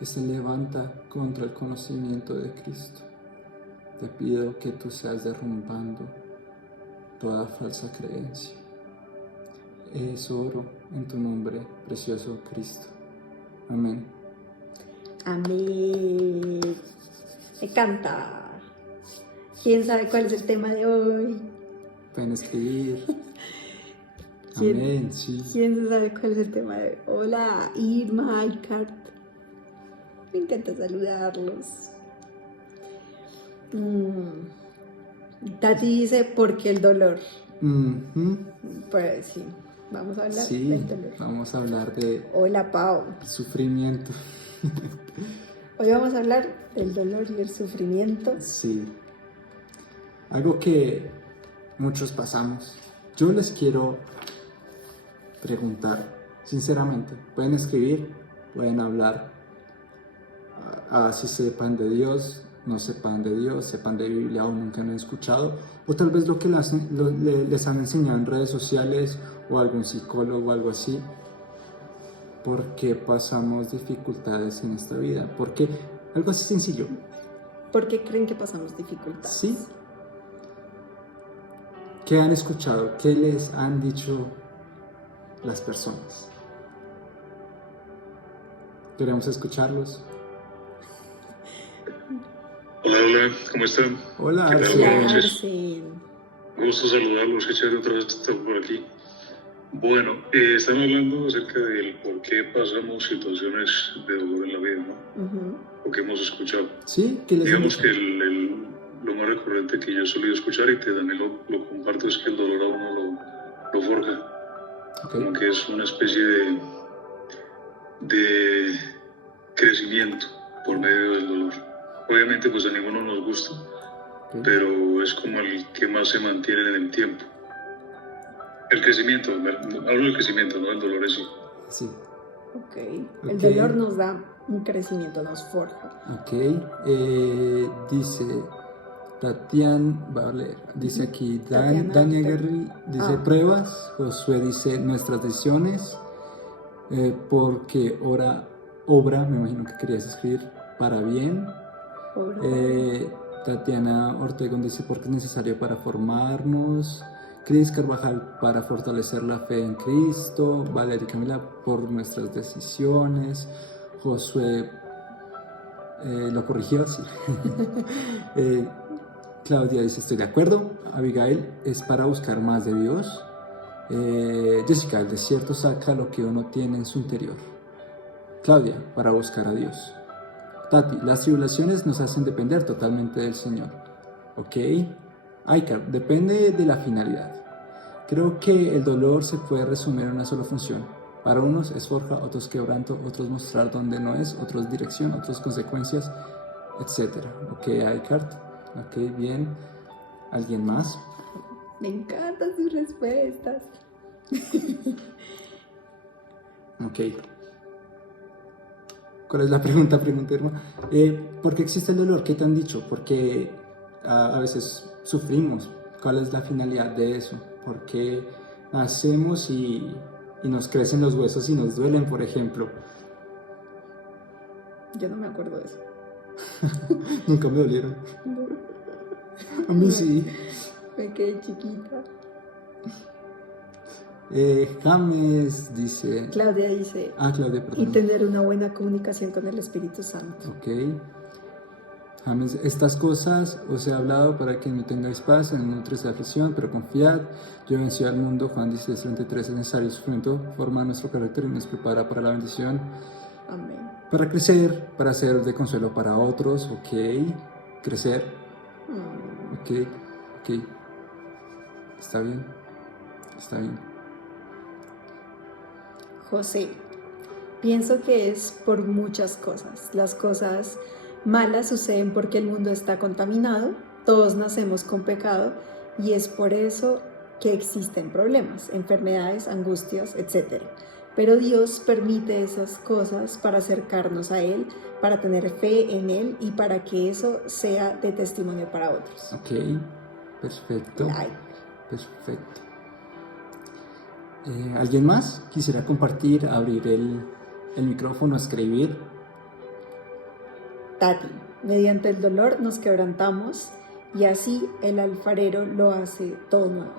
que se levanta contra el conocimiento de Cristo. Te pido que tú seas derrumbando toda falsa creencia. Eso oro en tu nombre, precioso Cristo. Amén. Amén. Me encanta. ¿Quién sabe cuál es el tema de hoy? Pueden escribir. ¿Quién, Amén, sí. ¿Quién sabe cuál es el tema de hoy? Hola, Irma, Icart. Me encanta saludarlos. Tati dice, ¿por qué el dolor? Pues sí, vamos a hablar del dolor. Vamos a hablar de... Hola, Pau. Sufrimiento. Hoy vamos a hablar del dolor y el sufrimiento. Sí. Algo que muchos pasamos. Yo les quiero preguntar, sinceramente, pueden escribir, pueden hablar, si sepan de Dios, no sepan de Dios, sepan de Biblia o nunca han escuchado, o tal vez lo que les han enseñado en redes sociales o algún psicólogo o algo así. ¿Por qué pasamos dificultades en esta vida? ¿Por qué? Algo así sencillo. ¿Por qué creen que pasamos dificultades? Sí. ¿Qué han escuchado? ¿Qué les han dicho las personas? Queremos escucharlos. Hola, ¿cómo están? Hola, Arsen. Me gusta saludarlos, qué chévere otra vez estar por aquí. Bueno, están hablando acerca del por qué pasamos situaciones de dolor en la vida, ¿no? Lo que hemos escuchado. Sí, ¿qué les Digamos que lo más recurrente que yo he solido escuchar y que también lo comparto es que el dolor a uno lo forja. Okay. Como que es una especie de crecimiento por medio del dolor. Obviamente pues a ninguno nos gusta, pero es como el que más se mantiene en el tiempo. El crecimiento, hablo del crecimiento, no del dolor en sí. Sí. Okay. El dolor nos da un crecimiento, nos forja. Ok. Dice Tatiana, va a leer. Dice aquí Dania Guerri, dice pruebas. Josué dice nuestras decisiones. Porque obra, me imagino que querías escribir para bien. Tatiana Ortegón dice porque es necesario para formarnos. Cris Carvajal para fortalecer la fe en Cristo. Valeria Camila por nuestras decisiones. Josué lo corrigió, sí. Claudia dice estoy de acuerdo. Abigail es para buscar más de Dios. Jessica, el desierto saca lo que uno tiene en su interior. Claudia, para buscar a Dios. Tati, las tribulaciones nos hacen depender totalmente del Señor. Ok. Aikar, depende de la finalidad. Creo que el dolor se puede resumir en una sola función. Para unos es forja, otros quebranto, otros mostrar donde no es, otros dirección, otros consecuencias, etc. Ok, Aikar. Ok, bien. ¿Alguien más? Me encantan sus respuestas. Ok. ¿Cuál es la pregunta? Pregunta, hermano. ¿Por qué existe el dolor? ¿Qué te han dicho? Porque a veces sufrimos. ¿Cuál es la finalidad de eso? ¿Por qué nacemos y nos crecen los huesos y nos duelen, por ejemplo? Yo no me acuerdo de eso. Nunca me dolieron. No. A mí sí. Me quedé chiquita. James dice... Claudia dice... Claudia, perdón. Y tener una buena comunicación con el Espíritu Santo. Ok. James, estas cosas os he hablado para que no tengáis paz en nuestra aflicción, pero confiad. Yo vencí al mundo. Juan 16:33. Es necesario el sufrimiento, forma nuestro carácter y nos prepara para la bendición. Amén. Para crecer, para ser de consuelo para otros. Ok. Crecer. Ok. Está bien. José, pienso que es por muchas cosas. Las cosas malas suceden porque el mundo está contaminado, todos nacemos con pecado y es por eso que existen problemas, enfermedades, angustias, etc. Pero Dios permite esas cosas para acercarnos a Él, para tener fe en Él y para que eso sea de testimonio para otros. Ok, perfecto. Perfecto. ¿Alguien más quisiera compartir, abrir el micrófono, escribir? Tati, mediante el dolor nos quebrantamos y así el alfarero lo hace todo nuevo.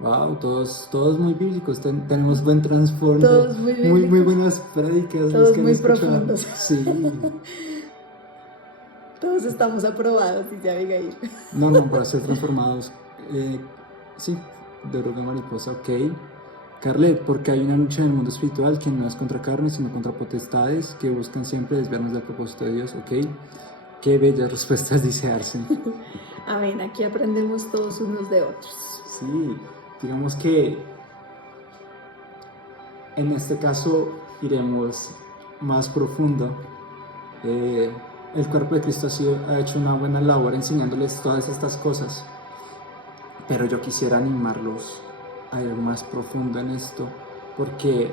Wow, todos muy bíblicos, tenemos buen trasfondo, Todos muy muy bíblicos. buenas prédicas. Todos que muy han escuchado. profundos. Sí, Todos estamos aprobados, dice Abigail. no, para ser transformados. Sí, de oruga mariposa, ok. Carlet, porque hay una lucha en el mundo espiritual que no es contra carne, sino contra potestades que buscan siempre desviarnos del propósito de Dios, ok. Qué bellas respuestas, dice Arsen. Amén, aquí aprendemos todos unos de otros. Sí, digamos que en este caso iremos más profundo. El cuerpo de Cristo ha hecho una buena labor enseñándoles todas estas cosas, pero yo quisiera animarlos a ir más profundo en esto, porque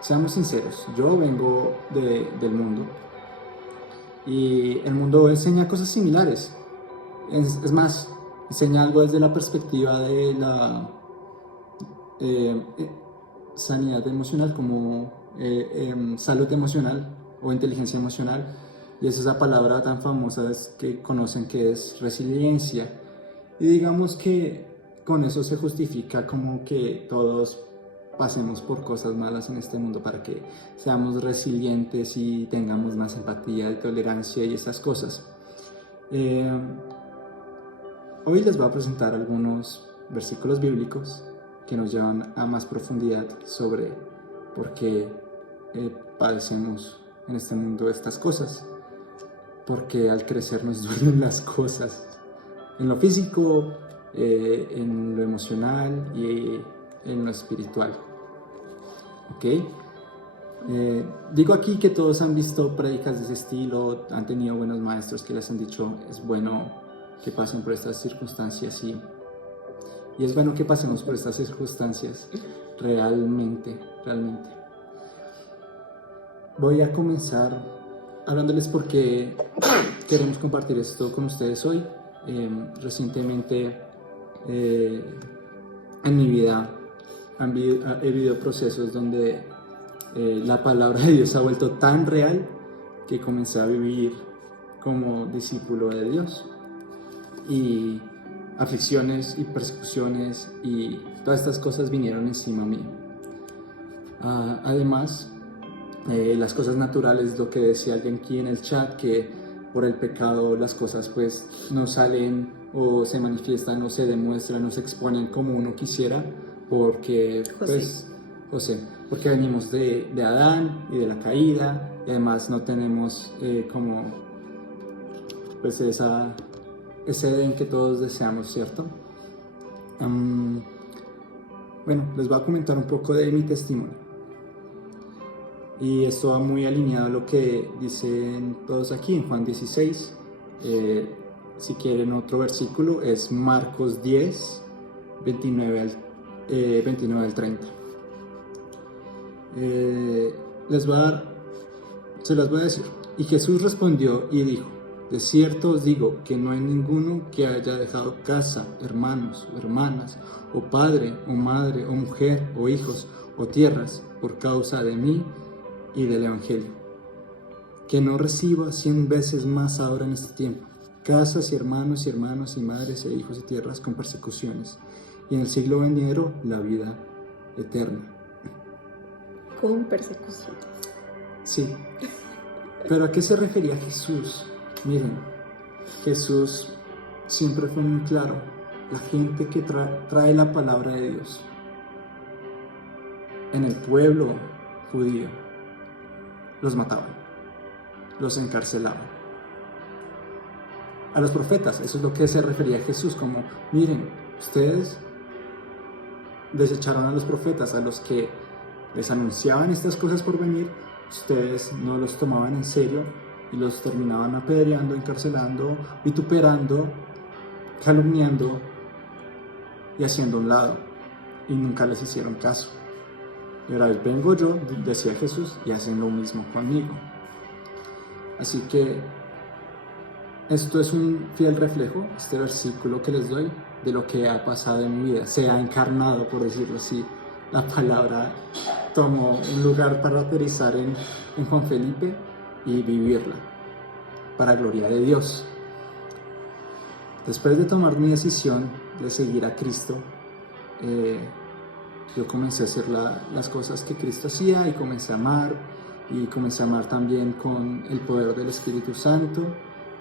seamos sinceros, yo vengo del mundo y el mundo enseña cosas similares. Es más, enseña algo desde la perspectiva de la sanidad emocional, como salud emocional o inteligencia emocional, y es esa palabra tan famosa que conocen, que es resiliencia. Y digamos que con eso se justifica como que todos pasemos por cosas malas en este mundo para que seamos resilientes y tengamos más empatía y tolerancia y esas cosas. Hoy les voy a presentar algunos versículos bíblicos que nos llevan a más profundidad sobre por qué padecemos en este mundo estas cosas. Porque al crecer nos duelen las cosas, en lo físico, en lo emocional y en lo espiritual. ¿Ok? Digo aquí que todos han visto prédicas de ese estilo, han tenido buenos maestros que les han dicho es bueno que pasen por estas circunstancias y es bueno que pasemos por estas circunstancias realmente. Voy a comenzar hablándoles porque queremos compartir esto con ustedes hoy. Recientemente en mi vida he vivido procesos donde la palabra de Dios ha vuelto tan real que comencé a vivir como discípulo de Dios, y aflicciones y persecuciones y todas estas cosas vinieron encima mío. Además, las cosas naturales, lo que decía alguien aquí en el chat, que por el pecado las cosas pues no salen o se manifiestan o se demuestran o se exponen como uno quisiera, porque porque venimos de Adán y de la caída, y además no tenemos como pues ese Edén que todos deseamos, ¿cierto? Bueno, les voy a comentar un poco de mi testimonio. Y esto va muy alineado a lo que dicen todos aquí en Juan 16. Si quieren otro versículo, es Marcos 10, 29 al 30. Se las voy a decir. Y Jesús respondió y dijo: de cierto os digo que no hay ninguno que haya dejado casa, hermanos o hermanas, o padre o madre o mujer o hijos o tierras por causa de mí y del Evangelio, que no reciba 100 veces más ahora en este tiempo, casas y hermanos y madres e hijos y tierras con persecuciones, y en el siglo venidero la vida eterna. Con persecuciones. Sí, pero ¿a qué se refería Jesús? Miren, Jesús siempre fue muy claro. La gente que trae la palabra de Dios en el pueblo judío, los mataban, los encarcelaban. A los profetas, eso es lo que se refería a Jesús, como, miren, ustedes desecharon a los profetas, a los que les anunciaban estas cosas por venir, ustedes no los tomaban en serio y los terminaban apedreando, encarcelando, vituperando, calumniando y haciendo a un lado, y nunca les hicieron caso. Y ahora vengo yo, decía Jesús, y hacen lo mismo conmigo. Así que esto es un fiel reflejo, este versículo que les doy, de lo que ha pasado en mi vida. Se ha encarnado, por decirlo así. La palabra tomó un lugar para aterrizar en Juan Felipe y vivirla. para gloria de Dios. Después de tomar mi decisión de seguir a Cristo, yo comencé a hacer las cosas que Cristo hacía y comencé a amar, y comencé a amar también con el poder del Espíritu Santo,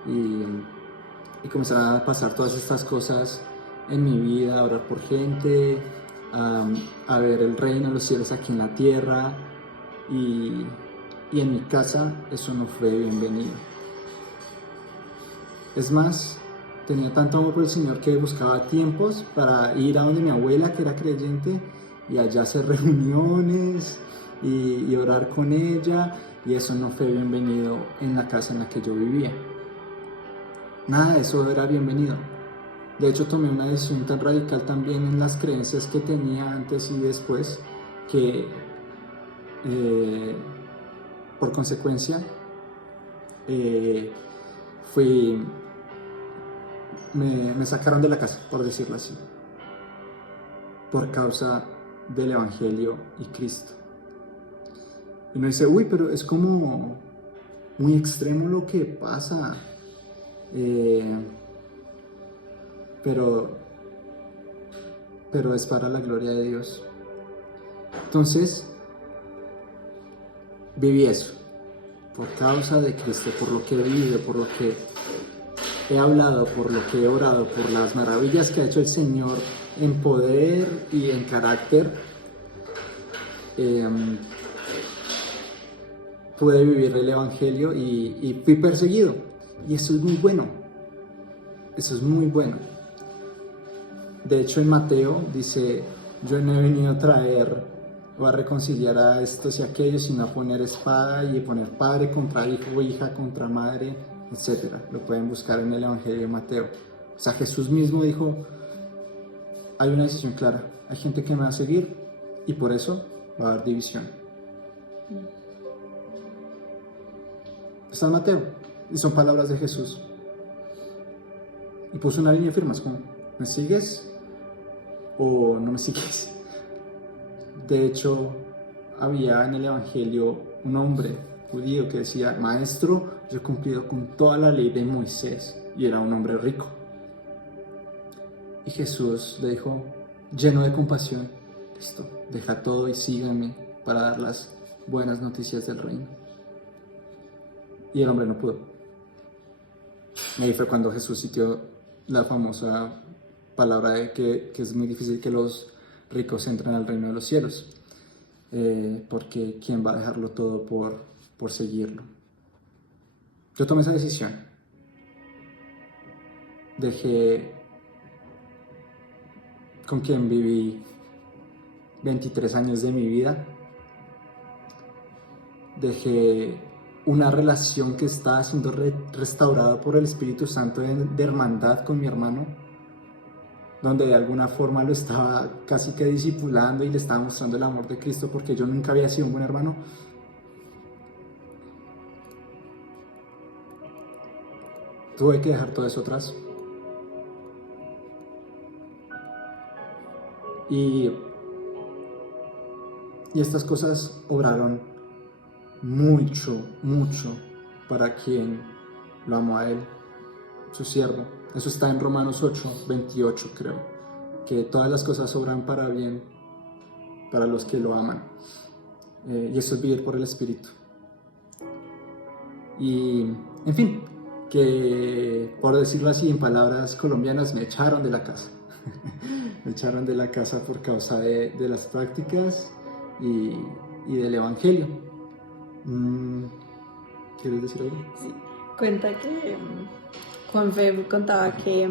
y comencé a pasar todas estas cosas en mi vida, a orar por gente, a ver el reino de los cielos aquí en la tierra, y en mi casa eso no fue bienvenido. Es más, tenía tanto amor por el Señor que buscaba tiempos para ir a donde mi abuela, que era creyente, y allá hacer reuniones y orar con ella, y eso no fue bienvenido en la casa en la que yo vivía. Nada de eso era bienvenido. De hecho, tomé una decisión tan radical también en las creencias que tenía antes y después, que por consecuencia me sacaron de la casa, por decirlo así, por causa del Evangelio y Cristo. Y uno dice, uy, pero es como muy extremo lo que pasa, pero es para la gloria de Dios. Entonces, viví eso, por causa de Cristo, por lo que he vivido, por lo que he hablado, por lo que he orado, por las maravillas que ha hecho el Señor en poder y en carácter. Pude vivir el Evangelio y fui perseguido. Y eso es muy bueno. Eso es muy bueno. De hecho, en Mateo dice, yo no he venido a traer o a reconciliar a estos y aquellos, sino a poner espada y poner padre contra hijo, hija contra madre, etc. Lo pueden buscar en el Evangelio de Mateo. O sea, Jesús mismo dijo, hay una decisión clara. Hay gente que me va a seguir y por eso va a haber división. Está en Mateo y son palabras de Jesús. Y puso una línea de firmas como, ¿me sigues o no me sigues? De hecho, había en el Evangelio un hombre judío que decía, maestro, yo he cumplido con toda la ley de Moisés, y era un hombre rico. Y Jesús le dijo, lleno de compasión, listo, deja todo y sígueme para dar las buenas noticias del reino. Y el hombre no pudo. Y ahí fue cuando Jesús citó la famosa palabra de que es muy difícil que los ricos entren al reino de los cielos, porque ¿quién va a dejarlo todo por seguirlo? Yo tomé esa decisión. Dejé con quien viví 23 años de mi vida. Dejé una relación que estaba siendo restaurada por el Espíritu Santo de hermandad con mi hermano, donde de alguna forma lo estaba casi que discipulando y le estaba mostrando el amor de Cristo, porque yo nunca había sido un buen hermano. Tuve que dejar todo eso atrás. Y estas cosas obraron mucho para quien lo amó a Él, su siervo. Eso está en Romanos 8:28, creo, que todas las cosas obran para bien para los que lo aman. Y eso es vivir por el Espíritu. Y, en fin, que por decirlo así en palabras colombianas, me echaron de la casa. Me echaron de la casa por causa de las prácticas y del Evangelio. ¿Quieres decir algo? Sí, cuenta que Juanfe contaba que,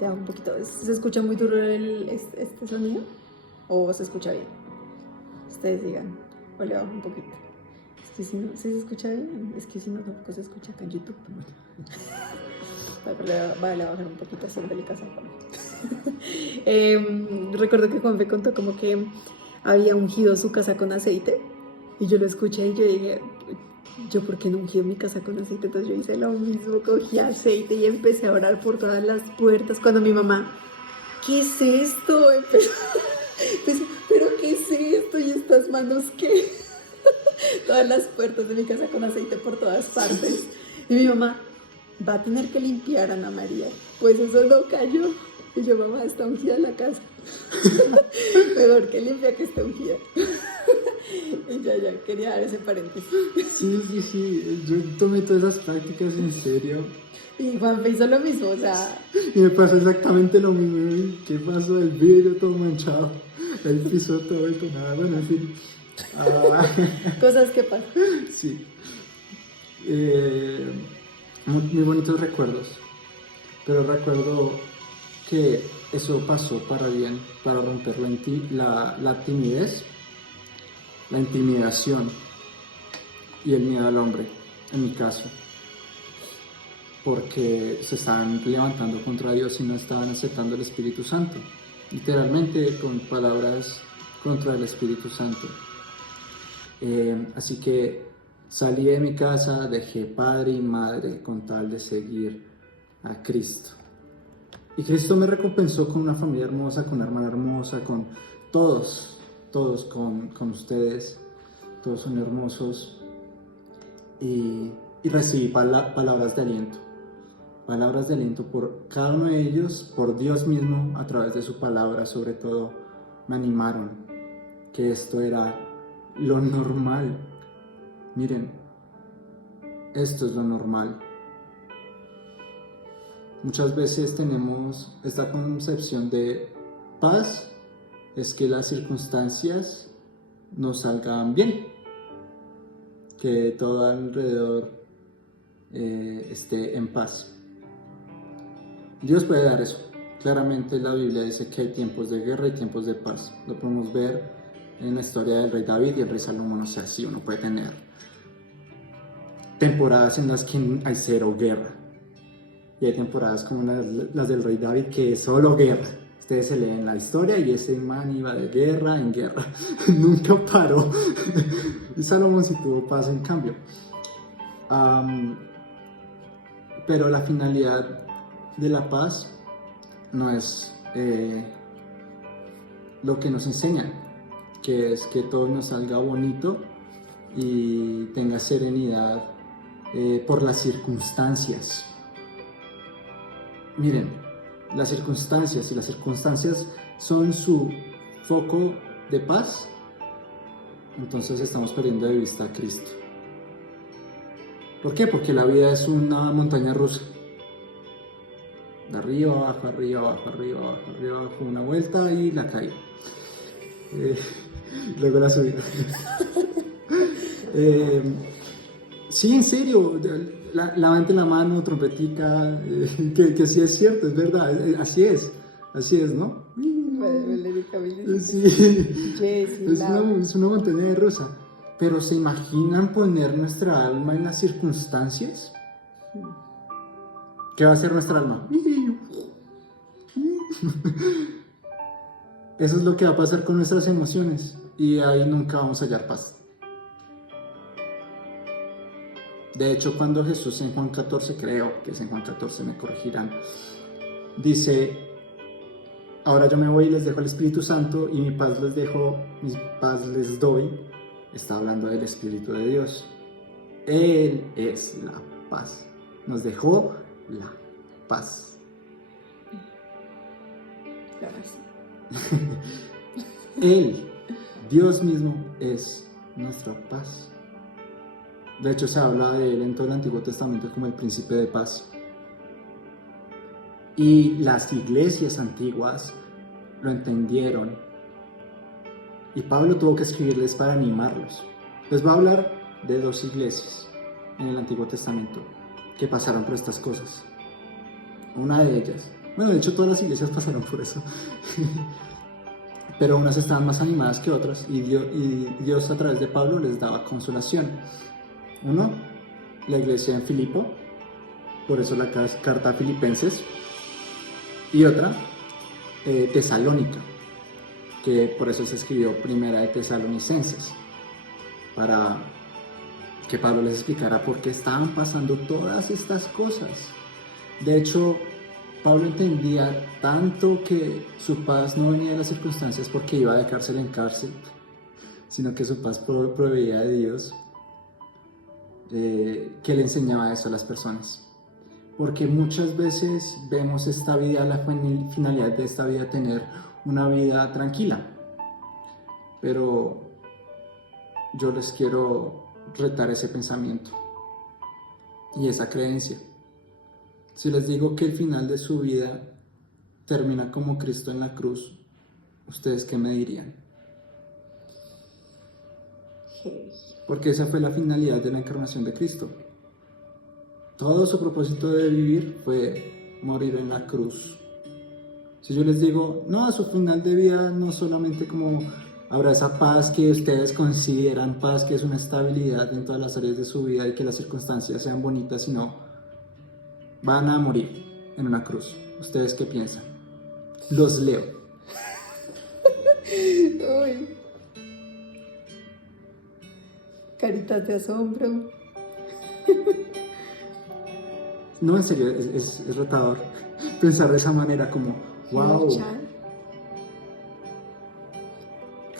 ya un poquito, ¿se escucha muy duro este sonido? ¿O se escucha bien? Ustedes digan, o le bajo un poquito. Es que si no, ¿sí se escucha bien? Es que si no, tampoco se escucha acá en YouTube. Vale, a bajar un poquito, haciéndole caso a Juan. Recuerdo que Juanfe contó como que había ungido su casa con aceite, y yo lo escuché y yo dije, ¿yo por qué no ungí mi casa con aceite? Entonces yo hice lo mismo, cogí aceite y empecé a orar por todas las puertas. Cuando mi mamá, ¿qué es esto? Empezó, ¿pero qué es esto? ¿Y estas manos qué? Todas las puertas de mi casa con aceite por todas partes. Y mi mamá, va a tener que limpiar a Ana María. Pues eso no cayó. Y yo, mamá, está ungida la casa. Mejor que limpia que está ungida. Y ya quería dar ese paréntesis. Sí, yo tomé todas esas prácticas en serio. Y Juanfe hizo lo mismo, o sea... Y me pasó exactamente lo mismo. ¿Qué pasó? El vidrio todo manchado, el piso todo vuelto nada, bueno, en fin. Cosas que pasan. Sí. Muy bonitos recuerdos. Pero recuerdo que eso pasó para bien, para romper la timidez, la intimidación y el miedo al hombre, en mi caso. Porque se estaban levantando contra Dios y no estaban aceptando el Espíritu Santo. Literalmente con palabras contra el Espíritu Santo. Así que salí de mi casa, dejé padre y madre con tal de seguir a Cristo. Y Cristo me recompensó con una familia hermosa, con una hermana hermosa, con todos con ustedes. Todos son hermosos. Y recibí palabras de aliento. Palabras de aliento por cada uno de ellos, por Dios mismo, a través de su palabra, sobre todo, me animaron que esto era lo normal. Miren, esto es lo normal. Muchas veces tenemos esta concepción de paz, es que las circunstancias nos salgan bien, que todo alrededor esté en paz. Dios puede dar eso. Claramente la Biblia dice que hay tiempos de guerra y tiempos de paz. Lo podemos ver en la historia del rey David y el rey Salomón. O sea, sí, uno puede tener temporadas en las que hay cero guerra. Y hay temporadas como las del rey David que es solo guerra. Ustedes se leen la historia y ese man iba de guerra en guerra. Nunca paró. Y Salomón sí tuvo paz en cambio. Pero la finalidad de la paz no es lo que nos enseñan, que es que todo nos salga bonito y tenga serenidad por las circunstancias. Miren, las circunstancias, si las circunstancias son su foco de paz, entonces estamos perdiendo de vista a Cristo. ¿Por qué? Porque la vida es una montaña rusa. De arriba abajo, arriba abajo, arriba abajo, arriba abajo, una vuelta y la caída. Luego la subida. Sí, en serio, levanten la mano, trompetica, que sí es cierto, es verdad, así es, ¿no? Sí, es una montaña rusa. Pero ¿se imaginan poner nuestra alma en las circunstancias? ¿Qué va a hacer nuestra alma? Eso es lo que va a pasar con nuestras emociones y ahí nunca vamos a hallar paz. De hecho, cuando Jesús en Juan 14, creo que es en Juan 14, me corregirán, dice: ahora yo me voy y les dejo el Espíritu Santo y mi paz les doy. Está hablando del Espíritu de Dios. Él es la paz. Nos dejó la paz. Él, Dios mismo, es nuestra paz. De hecho, se habla de él en todo el Antiguo Testamento como el príncipe de paz. Y las iglesias antiguas lo entendieron. Y Pablo tuvo que escribirles para animarlos. Les voy a hablar de dos iglesias en el Antiguo Testamento que pasaron por estas cosas. Una de ellas, bueno, de hecho todas las iglesias pasaron por eso, pero unas estaban más animadas que otras y Dios a través de Pablo les daba consolación. Uno, la iglesia en Filipo, por eso la carta a Filipenses, y otra, Tesalónica, que por eso se escribió Primera de Tesalonicenses, para que Pablo les explicara por qué estaban pasando todas estas cosas. De hecho, Pablo entendía tanto que su paz no venía de las circunstancias porque iba de cárcel en cárcel, sino que su paz proveía de Dios, que le enseñaba eso a las personas. Porque muchas veces vemos esta vida, la finalidad de esta vida, tener una vida tranquila. Pero yo les quiero retar ese pensamiento y esa creencia. Si les digo que el final de su vida termina como Cristo en la cruz, ¿ustedes qué me dirían? Porque esa fue la finalidad de la encarnación de Cristo. Todo su propósito de vivir fue morir en la cruz. Si yo les digo, no, a su final de vida no solamente como habrá esa paz que ustedes consideran paz, que es una estabilidad en todas las áreas de su vida y que las circunstancias sean bonitas, sino van a morir en una cruz. ¿Ustedes qué piensan? Los leo. Uy. Caritas de asombro. No, en serio, es retador pensar de esa manera como, wow,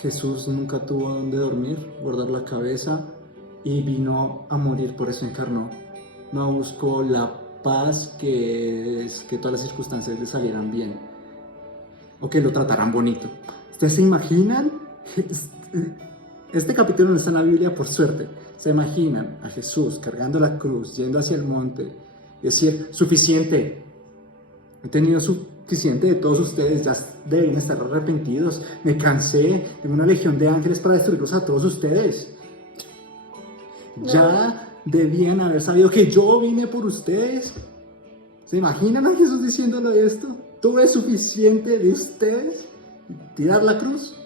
Jesús nunca tuvo donde dormir, guardar la cabeza y vino a morir, por eso encarnó. No buscó la paz que es que todas las circunstancias le salieran bien o que lo trataran bonito. ¿Ustedes se imaginan? Este capítulo no está en la Biblia por suerte. ¿Se imaginan a Jesús cargando la cruz, yendo hacia el monte y decir, suficiente, he tenido suficiente de todos ustedes, ya deben estar arrepentidos, me cansé, tengo una legión de ángeles para destruirlos a todos ustedes? No. Ya debían haber sabido que yo vine por ustedes. ¿Se imaginan a Jesús diciéndole esto? ¿Tuve suficiente de ustedes? ¿Tirar la cruz?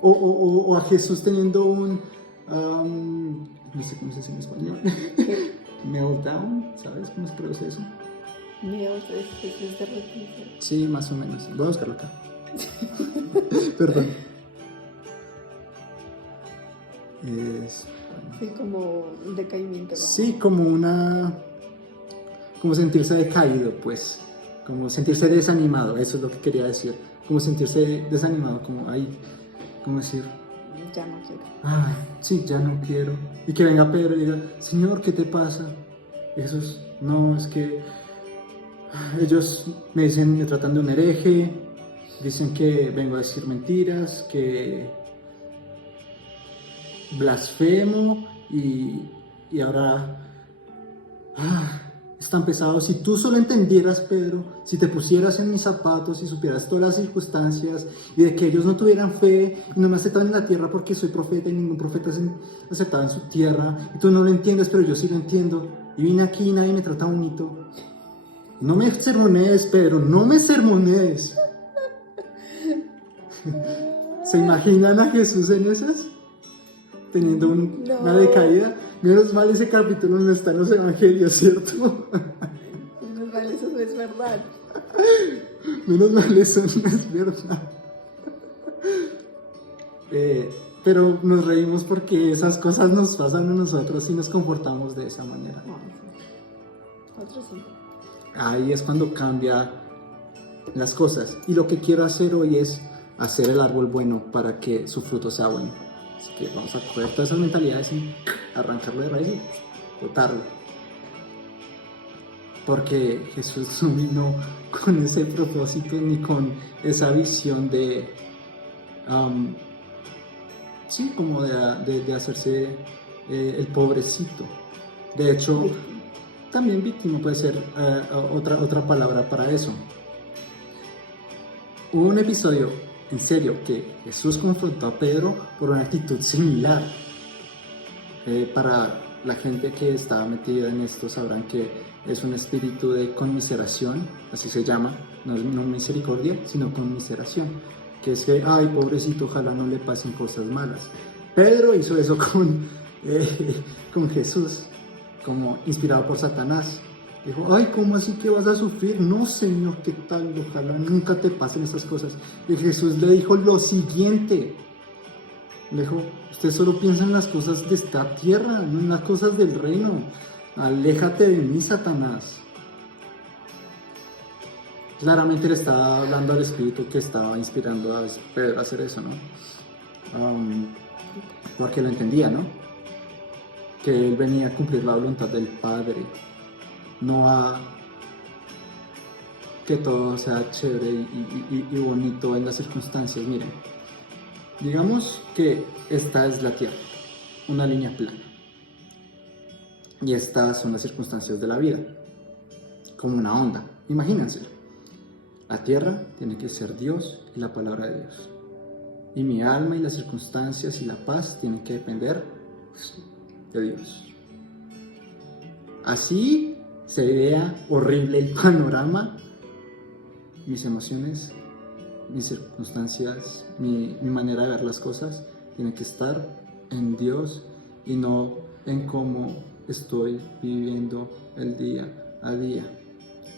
O a Jesús teniendo un, no sé cómo se dice en español, meltdown, ¿sabes cómo se traduce eso? Es derretirse. Sí, más o menos. Voy a buscarlo acá. Perdón. Sí, como un decaimiento. Sí, como sentirse decaído, pues. Como sentirse desanimado, eso es lo que quería decir. Como sentirse desanimado, como ahí, ¿cómo decir? Ya no quiero. Ay, sí, ya no quiero. Y que venga Pedro y diga, Señor, ¿qué te pasa? Y Jesús, no, es que ellos me tratan de un hereje, dicen que vengo a decir mentiras, que blasfemo y ahora es tan pesado. Si tú solo entendieras, Pedro, si te pusieras en mis zapatos y supieras todas las circunstancias y de que ellos no tuvieran fe y no me aceptaban en la tierra porque soy profeta y ningún profeta es aceptado en su tierra y tú no lo entiendes, pero yo sí lo entiendo y vine aquí y nadie me trata bonito. No me sermonees, Pedro, no me sermonees. ¿Se imaginan a Jesús en esas? Teniendo una decaída. Menos mal ese capítulo no está en los evangelios, ¿cierto? Menos mal eso no es verdad. Menos mal eso no es verdad. Pero nos reímos porque esas cosas nos pasan a nosotros y nos comportamos de esa manera. Otros sí. Ahí es cuando cambia las cosas. Y lo que quiero hacer hoy es hacer el árbol bueno para que su fruto sea bueno. Así que vamos a coger todas esas mentalidades y arrancarlo de raíz y botarlo. Porque Jesús no vino con ese propósito ni con esa visión de, sí, como de hacerse el pobrecito. De hecho, también víctima puede ser otra palabra para eso. Hubo un episodio, en serio, que Jesús confrontó a Pedro por una actitud similar. Para la gente que estaba metida en esto sabrán que es un espíritu de conmiseración, así se llama, no misericordia, sino conmiseración, que es que, ay, pobrecito, ojalá no le pasen cosas malas. Pedro hizo eso con Jesús, como inspirado por Satanás. Dijo, ay, ¿cómo así que vas a sufrir? No, Señor, ¿qué tal? Ojalá nunca te pasen esas cosas. Y Jesús le dijo lo siguiente. Le dijo, usted solo piensa en las cosas de esta tierra, no en las cosas del reino. Aléjate de mí, Satanás. Claramente le estaba hablando al espíritu que estaba inspirando a Pedro a hacer eso, ¿no? Porque lo entendía, ¿no? Que él venía a cumplir la voluntad del Padre. no a que todo sea chévere y bonito en las circunstancias. Miren, digamos que esta es la Tierra, una línea plana. Y estas son las circunstancias de la vida, como una onda. Imagínense, la Tierra tiene que ser Dios y la palabra de Dios. Y mi alma y las circunstancias y la paz tienen que depender de Dios. Así se vea horrible el panorama, mis emociones, mis circunstancias, mi manera de ver las cosas tiene que estar en Dios y no en cómo estoy viviendo el día a día.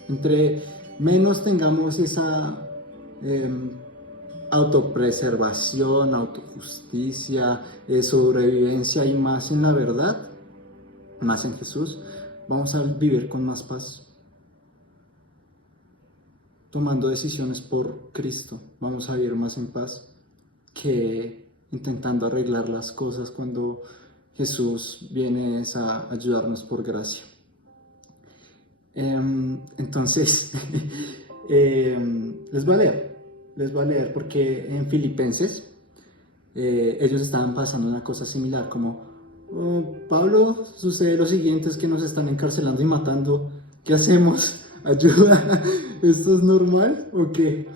Entre menos tengamos esa autopreservación, autojusticia, sobrevivencia y más en la verdad, más en Jesús, vamos a vivir con más paz. Tomando decisiones por Cristo, vamos a vivir más en paz que intentando arreglar las cosas cuando Jesús viene a ayudarnos por gracia. Entonces, les voy a leer porque en Filipenses ellos estaban pasando una cosa similar, como Pablo, sucede lo siguiente, es que nos están encarcelando y matando, ¿qué hacemos? ¿Ayuda? ¿Esto es normal o qué?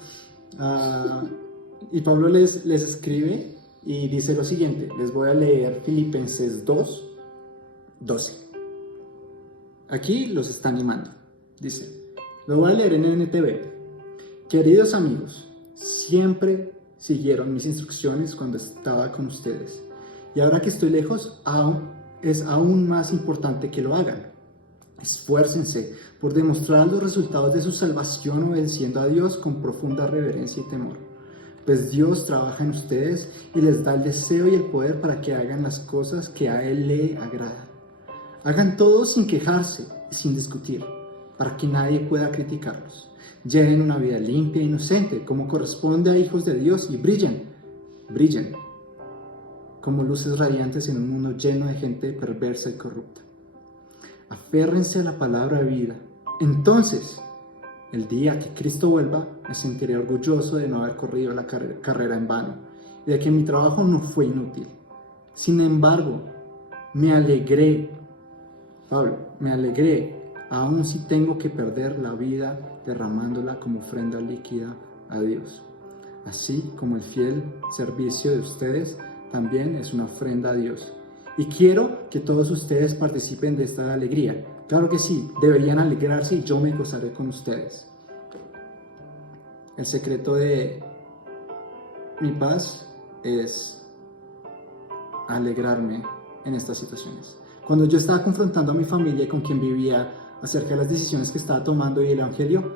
Y Pablo les escribe y dice lo siguiente, les voy a leer Filipenses 2:12. Aquí los está animando. Dice, lo voy a leer en NTV. Queridos amigos, siempre siguieron mis instrucciones cuando estaba con ustedes. Y ahora que estoy lejos, es aún más importante que lo hagan. Esfuércense por demostrar los resultados de su salvación obedeciendo a Dios con profunda reverencia y temor. Pues Dios trabaja en ustedes y les da el deseo y el poder para que hagan las cosas que a Él le agradan. Hagan todo sin quejarse y sin discutir, para que nadie pueda criticarlos. Lleven una vida limpia e inocente, como corresponde a hijos de Dios, y brillen como luces radiantes en un mundo lleno de gente perversa y corrupta. Aférrense a la palabra de vida. Entonces, el día que Cristo vuelva, me sentiré orgulloso de no haber corrido la carrera en vano y de que mi trabajo no fue inútil. Sin embargo, me alegré, aun si tengo que perder la vida derramándola como ofrenda líquida a Dios. Así como el fiel servicio de ustedes también es una ofrenda a Dios. Y quiero que todos ustedes participen de esta alegría. Claro que sí, deberían alegrarse y yo me gozaré con ustedes. El secreto de mi paz es alegrarme en estas situaciones. Cuando yo estaba confrontando a mi familia con quien vivía acerca de las decisiones que estaba tomando y el evangelio,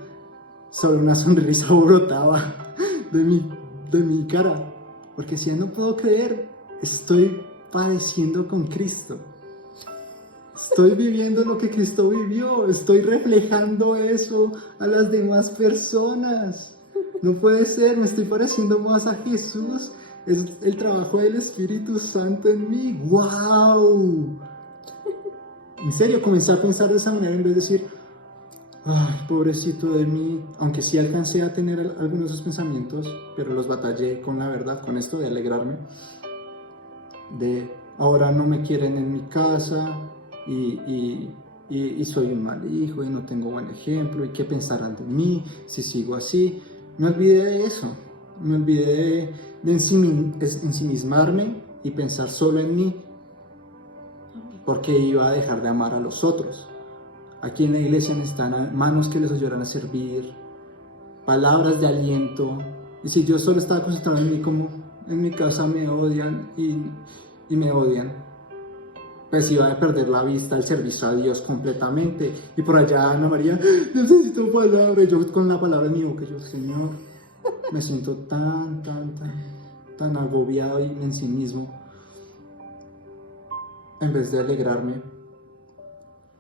solo una sonrisa brotaba de mi cara, porque decía, no puedo creer, estoy padeciendo con Cristo. Estoy viviendo lo que Cristo vivió, estoy reflejando eso a las demás personas. No puede ser, me estoy pareciendo más a Jesús. Es el trabajo del Espíritu Santo en mí. ¡Wow! En serio, comencé a pensar de esa manera en vez de decir, ay, pobrecito de mí. Aunque sí alcancé a tener algunos de esos pensamientos, pero los batallé con la verdad, con esto de alegrarme. De ahora no me quieren en mi casa y soy un mal hijo y no tengo buen ejemplo y qué pensarán de mí si sigo así. Me olvidé de eso, me olvidé de ensimismarme y pensar solo en mí, porque iba a dejar de amar a los otros. Aquí en la iglesia necesitan manos que les ayudaran a servir, palabras de aliento. Y si yo solo estaba concentrado en mí, como en mi casa me odian y me odian, pues iba a perder la vista al servicio a Dios completamente. Y por allá Ana María, necesito palabra. Y yo con la palabra en mi boca, yo, Señor, me siento tan agobiado y en sí mismo. En vez de alegrarme,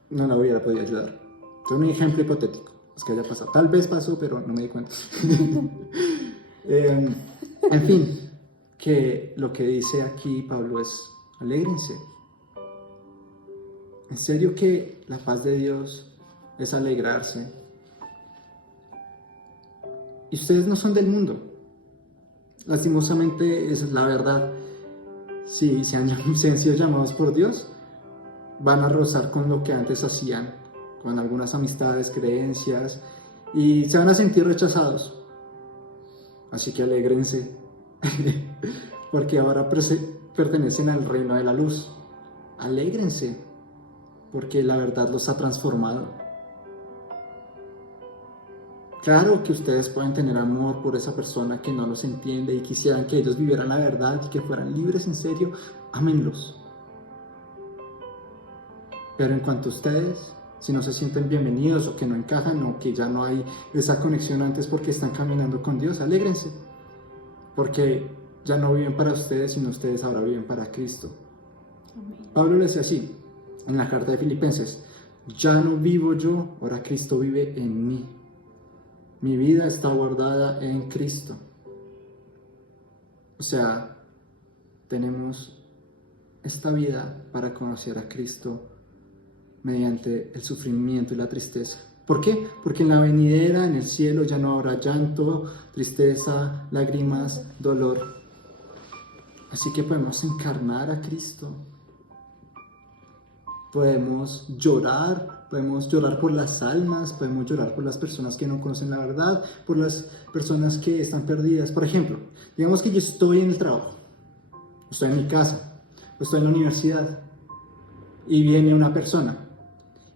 no la hubiera podido ayudar. Es un ejemplo hipotético, es que haya pasado. Tal vez pasó, pero no me di cuenta. En fin, que lo que dice aquí Pablo es, alégrense. En serio que la paz de Dios es alegrarse. Y ustedes no son del mundo. Lastimosamente, esa es la verdad. Si se han sido llamados por Dios, van a rozar con lo que antes hacían, con algunas amistades, creencias, y se van a sentir rechazados. Así que alégrense, porque ahora pertenecen al reino de la luz. Alégrense, porque la verdad los ha transformado. Claro que ustedes pueden tener amor por esa persona que no los entiende y quisieran que ellos vivieran la verdad y que fueran libres en serio. Ámenlos. Pero en cuanto a ustedes, si no se sienten bienvenidos o que no encajan o que ya no hay esa conexión antes porque están caminando con Dios, alégrense. Porque ya no viven para ustedes, sino ustedes ahora viven para Cristo. Amén. Pablo le dice así en la carta de Filipenses: ya no vivo yo, ahora Cristo vive en mí. Mi vida está guardada en Cristo. O sea, tenemos esta vida para conocer a Cristo mediante el sufrimiento y la tristeza. ¿Por qué? Porque en la venidera, en el cielo, ya no habrá llanto, tristeza, lágrimas, dolor. Así que podemos encarnar a Cristo. Podemos llorar por las almas, podemos llorar por las personas que no conocen la verdad, por las personas que están perdidas. Por ejemplo, digamos que yo estoy en el trabajo, estoy en mi casa, estoy en la universidad y viene una persona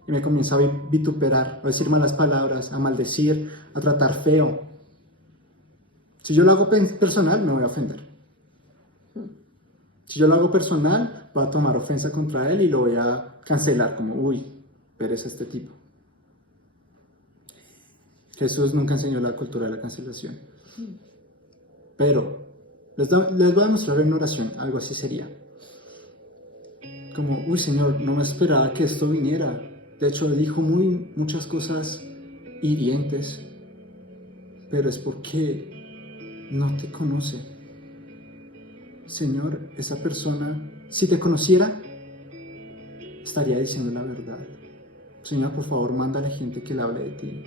y me comienza a vituperar, a decir malas palabras, a maldecir, a tratar feo. Si yo lo hago personal, me voy a ofender. Si yo lo hago personal, voy a tomar ofensa contra él y lo voy a cancelar como, uy, pero es este tipo. Jesús nunca enseñó la cultura de la cancelación. Pero les voy a mostrar en oración, algo así sería. Como, uy, Señor, no me esperaba que esto viniera. De hecho, dijo muchas cosas hirientes, pero es porque no te conoce. Señor, esa persona, si te conociera, estaría diciendo la verdad. Señor, por favor, mándale gente que le hable de ti.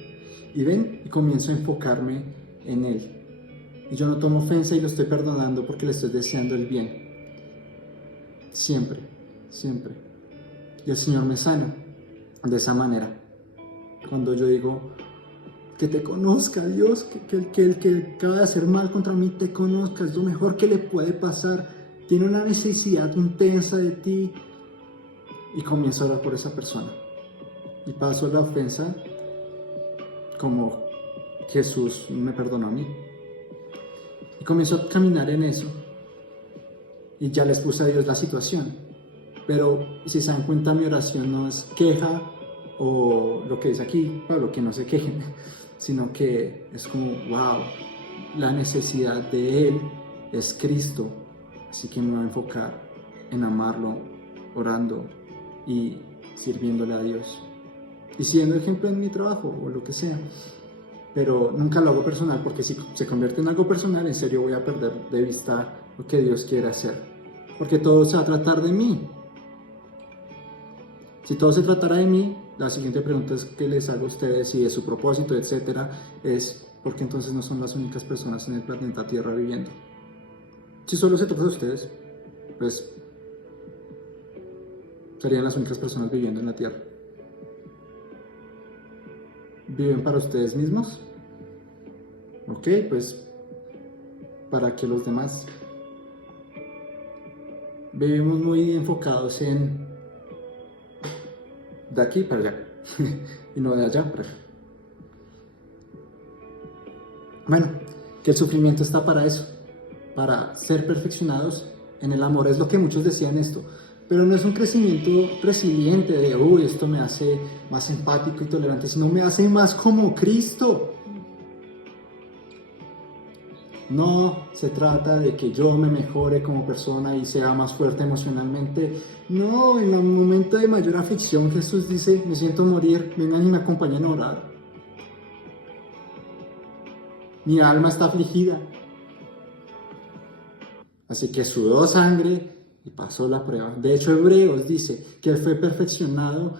Y ven, y comienzo a enfocarme en él. Y yo no tomo ofensa y lo estoy perdonando porque le estoy deseando el bien. Siempre, siempre. Y el Señor me sana de esa manera. Cuando yo digo, que te conozca, Dios, que el que acaba de hacer mal contra mí te conozca, es lo mejor que le puede pasar. Tiene una necesidad intensa de ti. Y comienzo a orar por esa persona. Y paso la ofensa como Jesús me perdonó a mí. Y comienzo a caminar en eso. Y ya les puse a Dios la situación. Pero si se dan cuenta, mi oración no es queja o lo que dice aquí, Pablo, que no se quejen, sino que es como, wow, la necesidad de Él es Cristo. Así que me voy a enfocar en amarlo, orando y sirviéndole a Dios. Y siendo ejemplo en mi trabajo o lo que sea. Pero nunca lo hago personal, porque si se convierte en algo personal, en serio voy a perder de vista lo que Dios quiere hacer. Porque todo se va a tratar de mí. Si todo se tratara de mí, la siguiente pregunta es que les hago a ustedes y de su propósito, etcétera, es ¿por qué entonces no son las únicas personas en el planeta Tierra viviendo? Si solo se trata de ustedes, pues serían las únicas personas viviendo en la Tierra. ¿Viven para ustedes mismos? Ok, pues para que los demás. Vivimos muy enfocados en de aquí para allá y no de allá para acá. Bueno, que el sufrimiento está para eso, para ser perfeccionados en el amor. Es lo que muchos decían esto, pero no es un crecimiento resiliente de uy, esto me hace más empático y tolerante, sino me hace más como Cristo. No se trata de que yo me mejore como persona y sea más fuerte emocionalmente. No, en el momento de mayor aflicción Jesús dice, me siento morir, vengan y me acompañen a orar. Mi alma está afligida. Así que sudó sangre y pasó la prueba. De hecho, Hebreos dice que él fue perfeccionado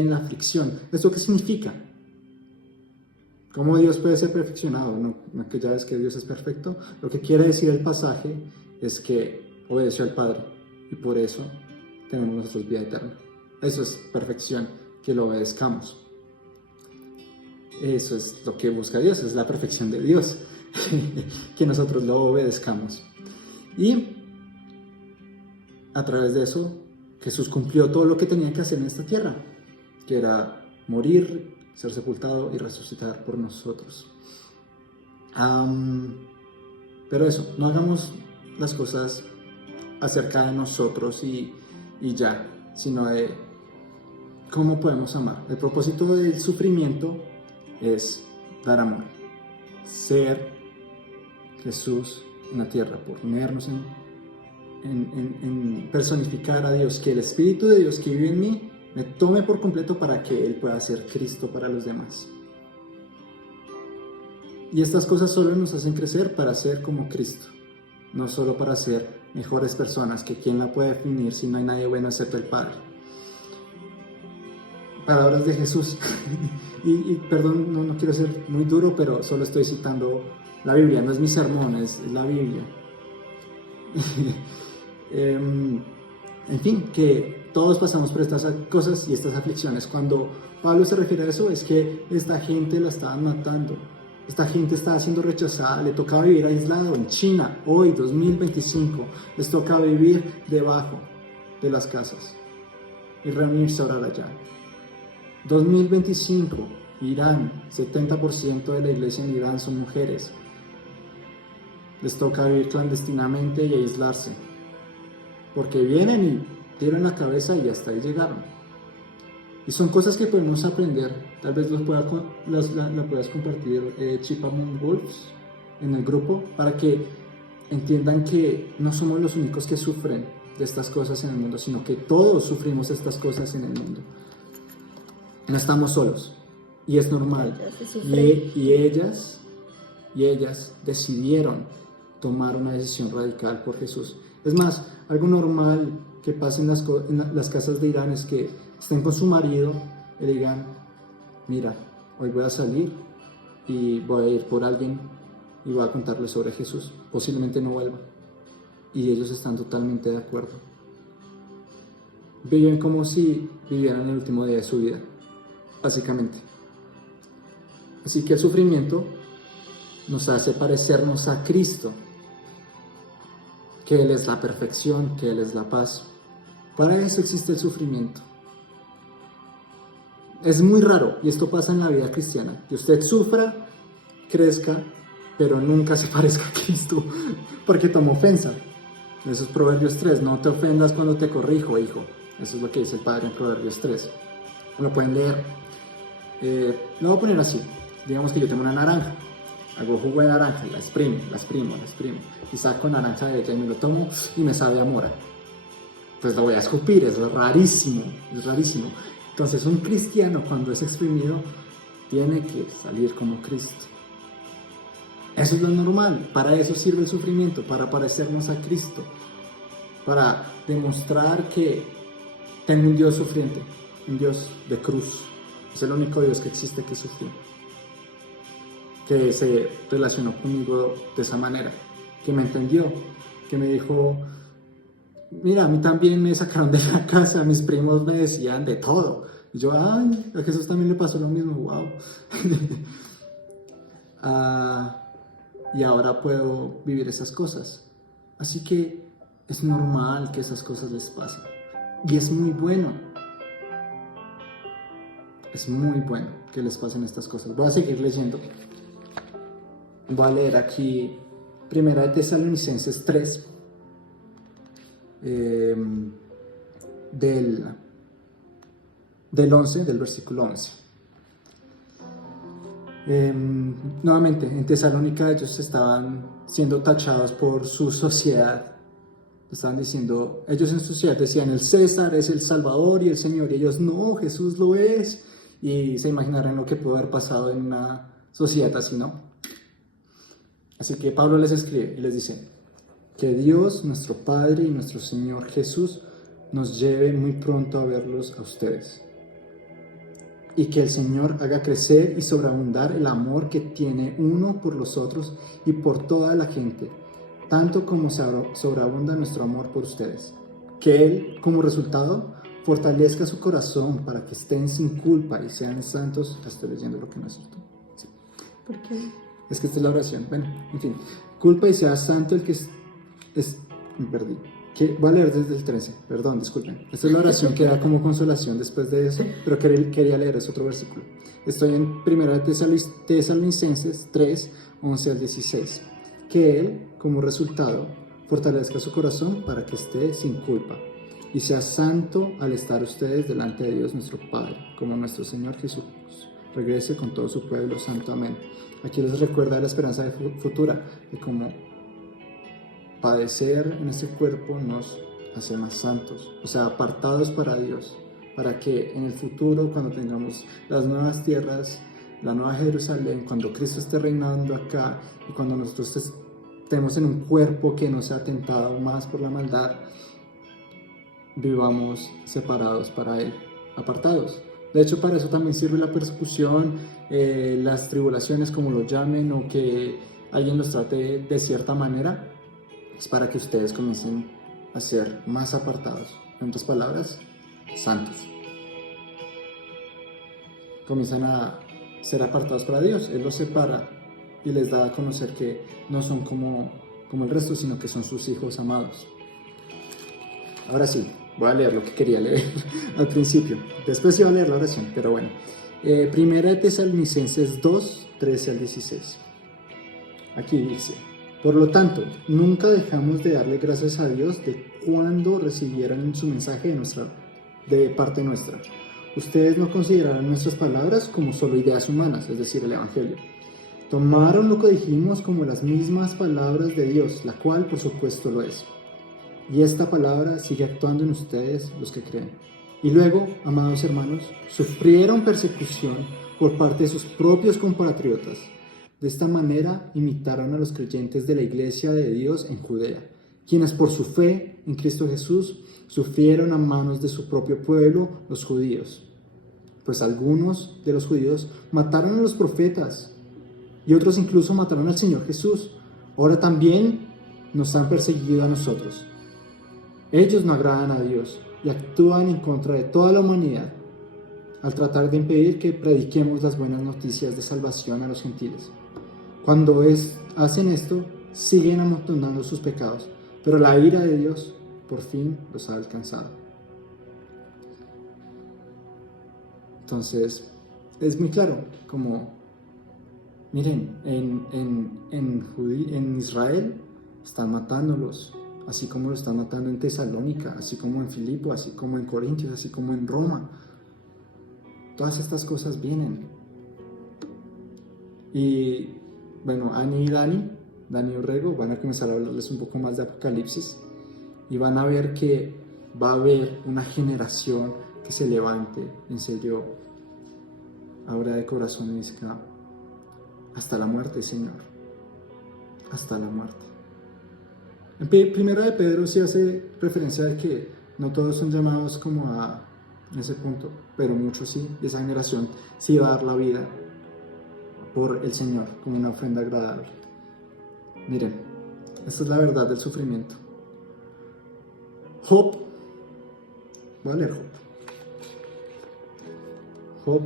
en la aflicción. ¿Esto qué significa? ¿Cómo Dios puede ser perfeccionado? No que ya es que Dios es perfecto. Lo que quiere decir el pasaje es que obedeció al Padre y por eso tenemos nosotros vida eterna. Eso es perfección, que lo obedezcamos. Eso es lo que busca Dios, es la perfección de Dios, que nosotros lo obedezcamos. Y a través de eso, Jesús cumplió todo lo que tenía que hacer en esta tierra, que era morir, ser sepultado y resucitar por nosotros. Pero eso, no hagamos las cosas acerca de nosotros y ya, sino de cómo podemos amar. El propósito del sufrimiento es dar amor, ser Jesús en la tierra, ponernos en personificar a Dios, que el Espíritu de Dios que vive en mí me tome por completo para que Él pueda ser Cristo para los demás. Y estas cosas solo nos hacen crecer para ser como Cristo, no solo para ser mejores personas, que quién la puede definir si no hay nadie bueno excepto el Padre. Palabras de Jesús. y perdón, no quiero ser muy duro, pero solo estoy citando la Biblia, no es mi sermón, es la Biblia. En fin, que todos pasamos por estas cosas y estas aflicciones. Cuando Pablo se refiere a eso, es que esta gente la estaban matando. Esta gente estaba siendo rechazada, le tocaba vivir aislado en China. Hoy, 2025, les toca vivir debajo de las casas y reunirse a orar allá. 2025, Irán, 70% de la iglesia en Irán son mujeres. Les toca vivir clandestinamente y aislarse, porque vienen y tiran la cabeza y hasta ahí llegaron. Y son cosas que podemos aprender. Tal vez la puedas compartir, Chip Among Wolves, en el grupo, para que entiendan que no somos los únicos que sufren de estas cosas en el mundo, sino que todos sufrimos estas cosas en el mundo. No estamos solos, y es normal. Y ellas decidieron tomar una decisión radical por Jesús. Es más, algo normal que pasa en las casas de Irán es que estén con su marido y digan: mira, hoy voy a salir y voy a ir por alguien y voy a contarle sobre Jesús, posiblemente no vuelva. Y ellos están totalmente de acuerdo. Viven como si vivieran el último día de su vida, básicamente. Así que el sufrimiento nos hace parecernos a Cristo, que Él es la perfección, que Él es la paz. Para eso existe el sufrimiento. Es muy raro, y esto pasa en la vida cristiana, que usted sufra, crezca, pero nunca se parezca a Cristo, porque toma ofensa. Eso es Proverbios 3, no te ofendas cuando te corrijo, hijo. Eso es lo que dice el Padre en Proverbios 3. Lo pueden leer. Lo voy a poner así. Digamos que yo tengo una naranja. Hago jugo de naranja, la exprimo. Y saco naranja de ella y me lo tomo y me sabe a mora. Pues la voy a escupir, es rarísimo. Entonces un cristiano, cuando es exprimido, tiene que salir como Cristo. Eso es lo normal. Para eso sirve el sufrimiento, para parecernos a Cristo, para demostrar que tengo un Dios sufriente, un Dios de cruz. Es el único Dios que existe que sufrió, que se relacionó conmigo de esa manera, que me entendió, que me dijo: mira, a mí también me sacaron de la casa, mis primos me decían de todo. Y yo, ay, a Jesús también le pasó lo mismo, wow. Y ahora puedo vivir esas cosas. Así que es normal que esas cosas les pasen. Y es muy bueno. Es muy bueno que les pasen estas cosas. Voy a seguir leyendo. Voy a leer aquí 1 Tesalonicenses 3, del 11, del versículo 11. Nuevamente, en Tesalónica ellos estaban siendo tachados por su sociedad. Estaban diciendo, ellos en su sociedad decían: el César es el Salvador y el Señor. Y ellos: no, Jesús lo es. Y se imaginarán lo que pudo haber pasado en una sociedad así, ¿no? Así que Pablo les escribe y les dice: que Dios, nuestro Padre y nuestro Señor Jesús nos lleve muy pronto a verlos a ustedes. y que el Señor haga crecer y sobreabundar el amor que tiene uno por los otros y por toda la gente, tanto como sobreabunda nuestro amor por ustedes. Que Él, como resultado, fortalezca su corazón para que estén sin culpa y sean santos. Estoy leyendo lo que no es cierto. Sí. ¿Por qué? Es que esta es la oración. Bueno, en fin. Culpa y sea santo el que me perdí. Voy a leer desde el 13. Perdón, disculpen. Esta es la oración que da como consolación después de eso, pero quería leer ese otro versículo. Estoy en 1 Tesalonicenses 3, 11 al 16. Que Él, como resultado, fortalezca su corazón para que esté sin culpa y sea santo al estar ustedes delante de Dios nuestro Padre, como nuestro Señor Jesús regrese con todo su pueblo santo. Amén. Aquí les recuerda la esperanza futura, de cómo padecer en este cuerpo nos hace más santos, o sea, apartados para Dios, para que en el futuro, cuando tengamos las nuevas tierras, la nueva Jerusalén, cuando Cristo esté reinando acá y cuando nosotros estemos en un cuerpo que no sea tentado más por la maldad, vivamos separados para Él, apartados. De hecho, para eso también sirve la persecución, las tribulaciones, como lo llamen, o que alguien los trate de cierta manera. Es para que ustedes comiencen a ser más apartados. En otras palabras, santos. Comienzan a ser apartados para Dios. Él los separa y les da a conocer que no son como el resto, sino que son sus hijos amados. Ahora sí, voy a leer lo que quería leer al principio. Después iba a leer la oración, pero bueno. Primera de Tesalonicenses 2, 13 al 16. Aquí dice: por lo tanto, nunca dejamos de darle gracias a Dios de cuando recibieron su mensaje de parte nuestra. Ustedes no consideraron nuestras palabras como solo ideas humanas, es decir, el Evangelio. Tomaron lo que dijimos como las mismas palabras de Dios, la cual por supuesto lo es. Y esta palabra sigue actuando en ustedes, los que creen. Y luego, amados hermanos, sufrieron persecución por parte de sus propios compatriotas. De esta manera imitaron a los creyentes de la Iglesia de Dios en Judea, quienes por su fe en Cristo Jesús sufrieron a manos de su propio pueblo, los judíos. Pues algunos de los judíos mataron a los profetas y otros incluso mataron al Señor Jesús. Ahora también nos han perseguido a nosotros. Ellos no agradan a Dios y actúan en contra de toda la humanidad al tratar de impedir que prediquemos las buenas noticias de salvación a los gentiles. Cuando hacen esto, siguen amontonando sus pecados, pero la ira de Dios por fin los ha alcanzado. Entonces, es muy claro, como, miren, en Israel están matándolos, así como lo están matando en Tesalónica, así como en Filipo, así como en Corintios, así como en Roma. Todas estas cosas vienen. Y bueno, Ani y Dani Orrego, van a comenzar a hablarles un poco más de Apocalipsis y van a ver que va a haber una generación que se levante, en serio, ahora de corazón, y diga: hasta la muerte, Señor, hasta la muerte. En Primera de Pedro sí hace referencia de que no todos son llamados como a ese punto, pero muchos sí, y esa generación sí va a dar la vida por el Señor como una ofrenda agradable. Miren, esta es la verdad del sufrimiento. Job, voy a leer Job.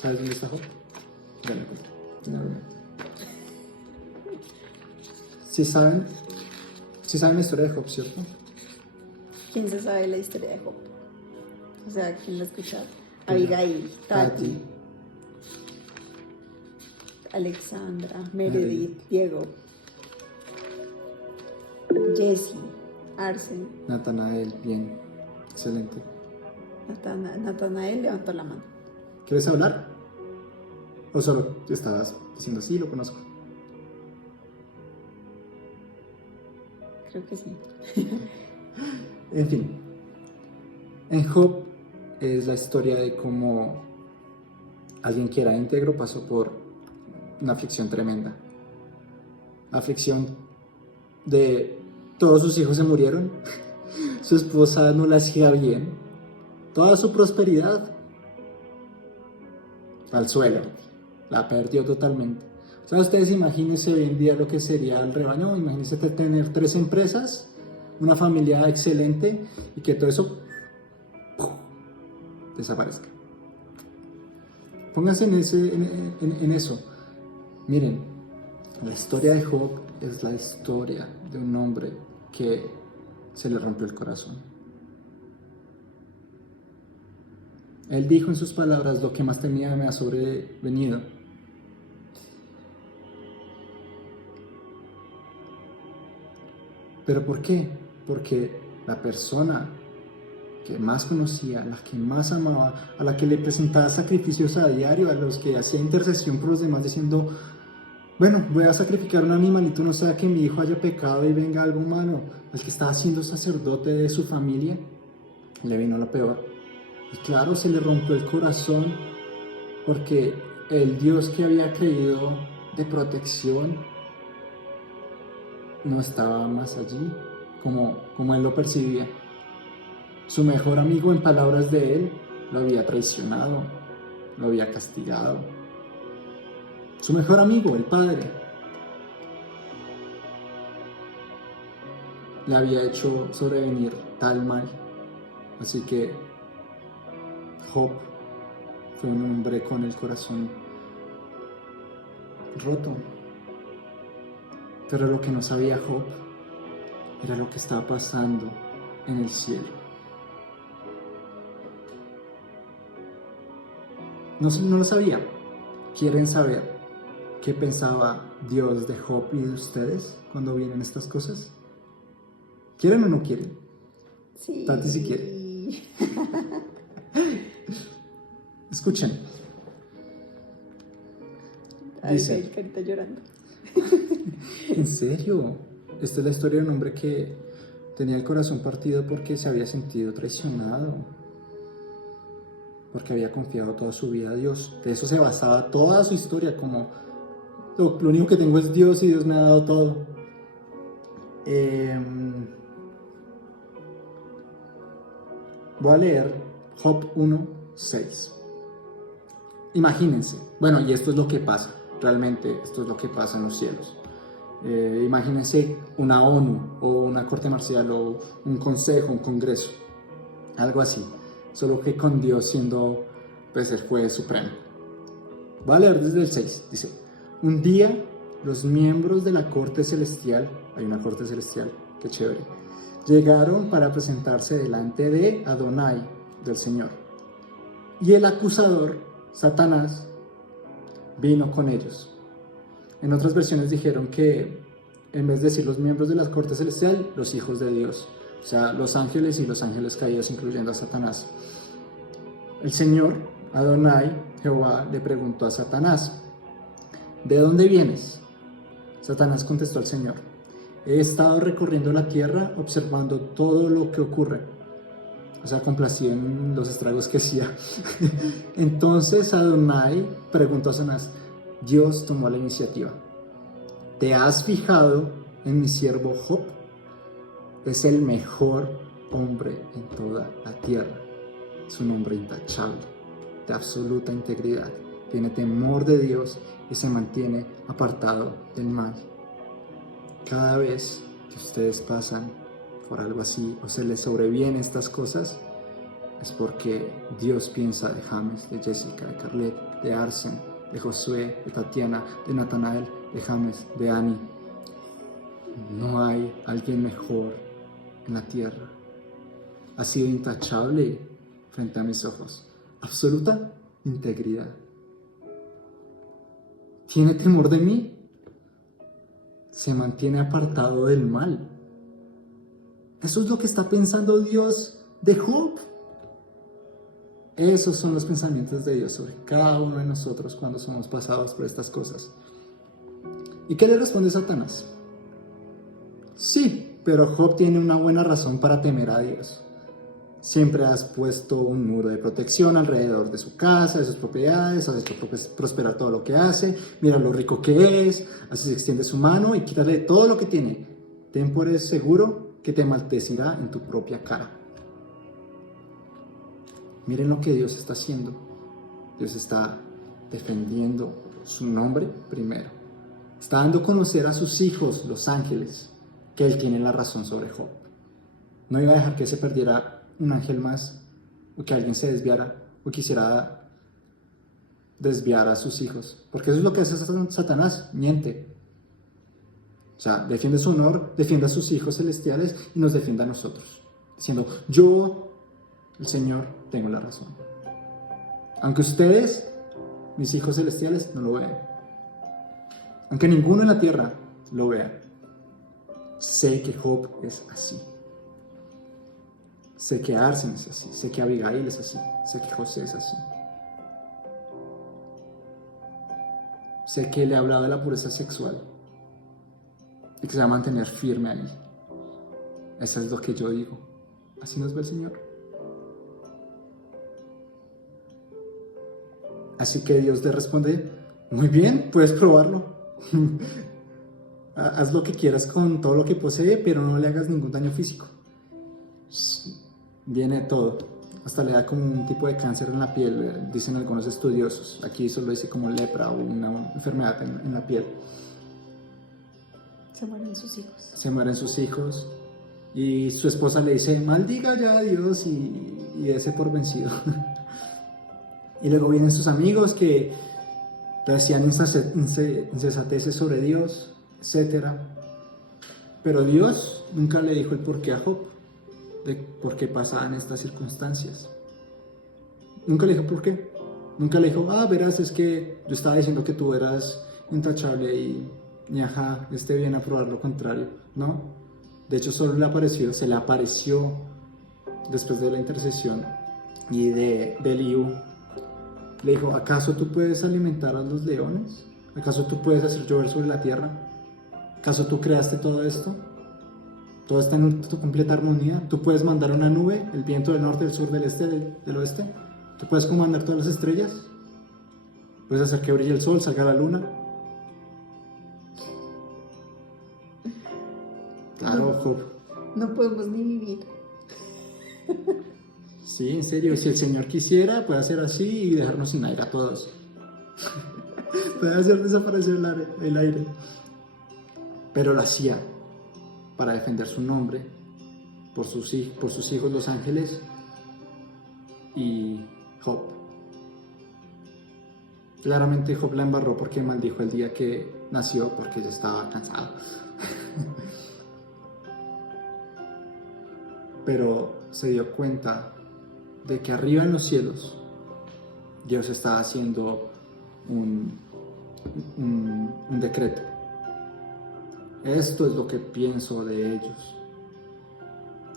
¿Sabes dónde está Job? Dale, ¿Sí saben la historia de Job, cierto? ¿Quién se sabe la historia de Job? O sea, ¿quién la ha escuchado? Abigail, Tati, Alexandra, Meredith, Diego, Jesse, Arsen. Natanael, bien, excelente. Natanael levantó la mano. ¿Quieres hablar? ¿O solo estabas diciendo sí, lo conozco? Creo que sí. En fin, en Job es la historia de cómo alguien que era íntegro pasó por una aflicción tremenda. Aflicción de todos sus hijos se murieron, su esposa no la hacía bien, toda su prosperidad al suelo, la perdió totalmente. O sea, ustedes imagínense hoy en día lo que sería el rebaño, imagínense tener 3 empresas, una familia excelente y que todo eso desaparezca. Pónganse en eso. Miren, la historia de Job es la historia de un hombre que se le rompió el corazón. Él dijo en sus palabras: lo que más temía me ha sobrevenido. ¿Pero por qué? Porque la persona que más conocía, la que más amaba, a la que le presentaba sacrificios a diario, a los que hacía intercesión por los demás diciendo: bueno, voy a sacrificar un animalito, no sea que mi hijo haya pecado y venga algo malo. Al que estaba siendo sacerdote de su familia, le vino lo peor. Y claro, se le rompió el corazón porque el Dios que había creído de protección no estaba más allí como él lo percibía. Su mejor amigo, en palabras de él, lo había traicionado, lo había castigado. Su mejor amigo, el padre, le había hecho sobrevenir tal mal. Así que Job fue un hombre con el corazón roto. Pero lo que no sabía Job era lo que estaba pasando en el cielo. No lo sabía. ¿Quieren saber qué pensaba Dios de Job y de ustedes cuando vienen estas cosas? ¿Quieren o no quieren? Sí. Tati, si quiere. Escuchen. Dice, Ay, carita llorando. ¿en serio? Esta es la historia de un hombre que tenía el corazón partido porque se había sentido traicionado, porque había confiado toda su vida a Dios. De eso se basaba toda su historia, como lo único que tengo es Dios y Dios me ha dado todo. Voy a leer Job 1:6. Imagínense, bueno, y esto es lo que pasa, realmente esto es lo que pasa en los cielos. Imagínense una ONU o una corte marcial o un consejo, un congreso, algo así, solo que con Dios siendo pues el juez supremo. Voy a leer desde el 6, dice: un día los miembros de la corte celestial, hay una corte celestial, qué chévere, llegaron para presentarse delante de Adonai, del Señor, y el acusador, Satanás, vino con ellos. En otras versiones dijeron que en vez de decir los miembros de la corte celestial, los hijos de Dios, o sea, los ángeles y los ángeles caídos, incluyendo a Satanás. El Señor, Adonai, Jehová, le preguntó a Satanás: ¿de dónde vienes? Satanás contestó al Señor: he estado recorriendo la tierra observando todo lo que ocurre. O sea, complacido en los estragos que hacía. Entonces Adonai preguntó a Satanás: Dios tomó la iniciativa. ¿Te has fijado en mi siervo Job? Es el mejor hombre en toda la tierra. Es un hombre intachable, de absoluta integridad. Tiene temor de Dios y se mantiene apartado del mal. Cada vez que ustedes pasan por algo así o se les sobrevienen estas cosas, es porque Dios piensa de James, de Jessica, de Carlet, de Arsen, de Josué, de Tatiana, de Natanael, de James, de Annie. No hay alguien mejor en la tierra. Ha sido intachable frente a mis ojos. Absoluta integridad. ¿Tiene temor de mí? Se mantiene apartado del mal. Eso es lo que está pensando Dios de Job. Esos son los pensamientos de Dios sobre cada uno de nosotros cuando somos pasados por estas cosas. ¿Y qué le responde Satanás? Sí, pero Job tiene una buena razón para temer a Dios. Siempre has puesto un muro de protección alrededor de su casa, de sus propiedades, has hecho prosperar todo lo que hace, mira lo rico que es, así se extiende su mano y quítale todo lo que tiene. Ten por eso seguro que te maldecirá en tu propia cara. Miren lo que Dios está haciendo. Dios está defendiendo su nombre primero. Está dando a conocer a sus hijos, los ángeles, que él tiene la razón sobre Job. No iba a dejar que se perdiera un ángel más, o que alguien se desviara, o quisiera desviar a sus hijos. Porque eso es lo que hace Satanás, miente. O sea, defiende su honor, defiende a sus hijos celestiales y nos defiende a nosotros. Diciendo, yo, el Señor, tengo la razón. Aunque ustedes, mis hijos celestiales, no lo vean. Aunque ninguno en la tierra lo vea. Sé que Job es así. Sé que Arsen es así. Sé que Abigail es así. Sé que José es así. Sé que le ha hablado de la pureza sexual y que se va a mantener firme ahí. Eso es lo que yo digo. Así nos ve el Señor. Así que Dios le responde, muy bien, puedes probarlo. Haz lo que quieras con todo lo que posee, pero no le hagas ningún daño físico. Viene todo. Hasta le da como un tipo de cáncer en la piel, dicen algunos estudiosos. Aquí solo dice como lepra o una enfermedad en la piel. Se mueren sus hijos. Se mueren sus hijos y su esposa le dice, maldiga ya a Dios y dése por vencido. Y luego vienen sus amigos que le decían insensateces sobre Dios, etc. Pero Dios nunca le dijo el porqué a Job, de por qué pasaban estas circunstancias. Nunca le dijo por qué. Nunca le dijo, verás, es que yo estaba diciendo que tú eras intachable y viene a probar lo contrario. No. De hecho, solo se le apareció después de la intercesión y de Eliú. Le dijo, ¿acaso tú puedes alimentar a los leones? ¿Acaso tú puedes hacer llover sobre la tierra? ¿Acaso tú creaste todo esto? ¿Todo está en tu completa armonía? ¿Tú puedes mandar una nube, el viento del norte, del sur, del este, del oeste? ¿Tú puedes comandar todas las estrellas? ¿Puedes hacer que brille el sol, salga la luna? Claro, Job. No podemos ni vivir. Sí, en serio, si el Señor quisiera, puede hacer así y dejarnos sin aire a todos. Puede hacer desaparecer el aire. Pero lo hacía para defender su nombre, por sus hijos los ángeles y Job. Claramente Job la embarró porque maldijo el día que nació, porque ya estaba cansado. Pero se dio cuenta de que arriba en los cielos Dios está haciendo un decreto. Esto es lo que pienso de ellos.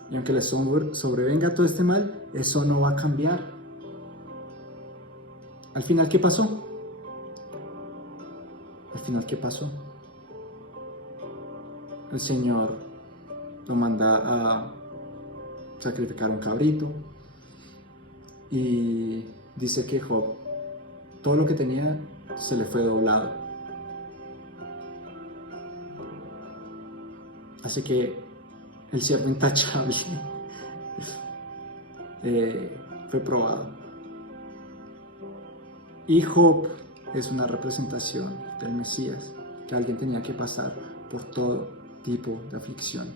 Y aunque les sobrevenga todo este mal, eso no va a cambiar. Al final, ¿qué pasó? El Señor lo manda a sacrificar un cabrito y dice que Job, todo lo que tenía se le fue doblado. Así que el siervo intachable fue probado. Y Job es una representación del Mesías, que alguien tenía que pasar por todo tipo de aflicción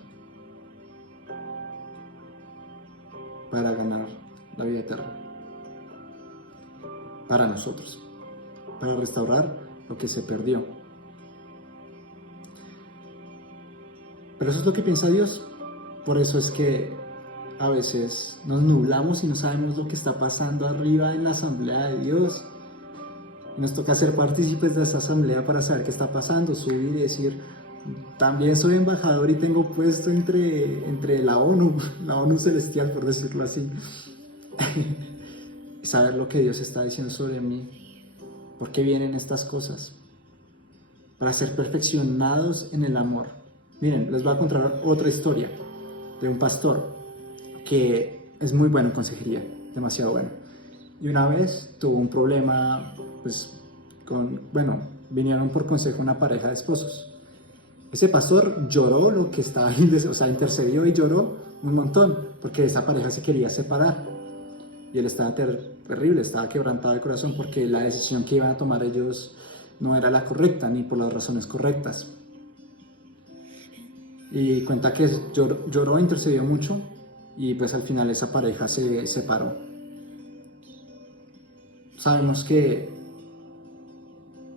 para ganar la vida eterna. Para nosotros, para restaurar lo que se perdió. Pero eso es lo que piensa Dios. Por eso es que a veces nos nublamos y no sabemos lo que está pasando arriba en la asamblea de Dios. Y nos toca ser partícipes de esa asamblea para saber qué está pasando, subir y decir, también soy embajador y tengo puesto entre la ONU celestial, por decirlo así. Y saber lo que Dios está diciendo sobre mí. ¿Por qué vienen estas cosas? Para ser perfeccionados en el amor. Miren, les voy a contar otra historia de un pastor que es muy bueno en consejería, demasiado bueno. Y una vez tuvo un problema, vinieron por consejo una pareja de esposos. Ese pastor lloró lo que estaba, intercedió y lloró un montón, porque esa pareja se quería separar. Y él estaba terrible, estaba quebrantado de corazón porque la decisión que iban a tomar ellos no era la correcta, ni por las razones correctas. Y cuenta que lloró, intercedió mucho, y pues al final esa pareja se separó. Sabemos que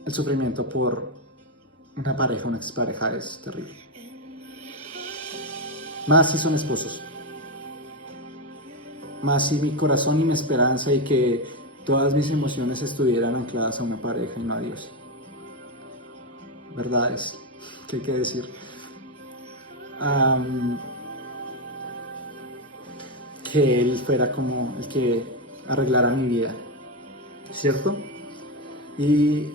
el sufrimiento por una pareja, una expareja, es terrible. Más si son esposos. Más si mi corazón y mi esperanza y que todas mis emociones estuvieran ancladas a una pareja y no a Dios. Verdades que hay que decir. Que Él fuera como el que arreglara mi vida, ¿cierto? Y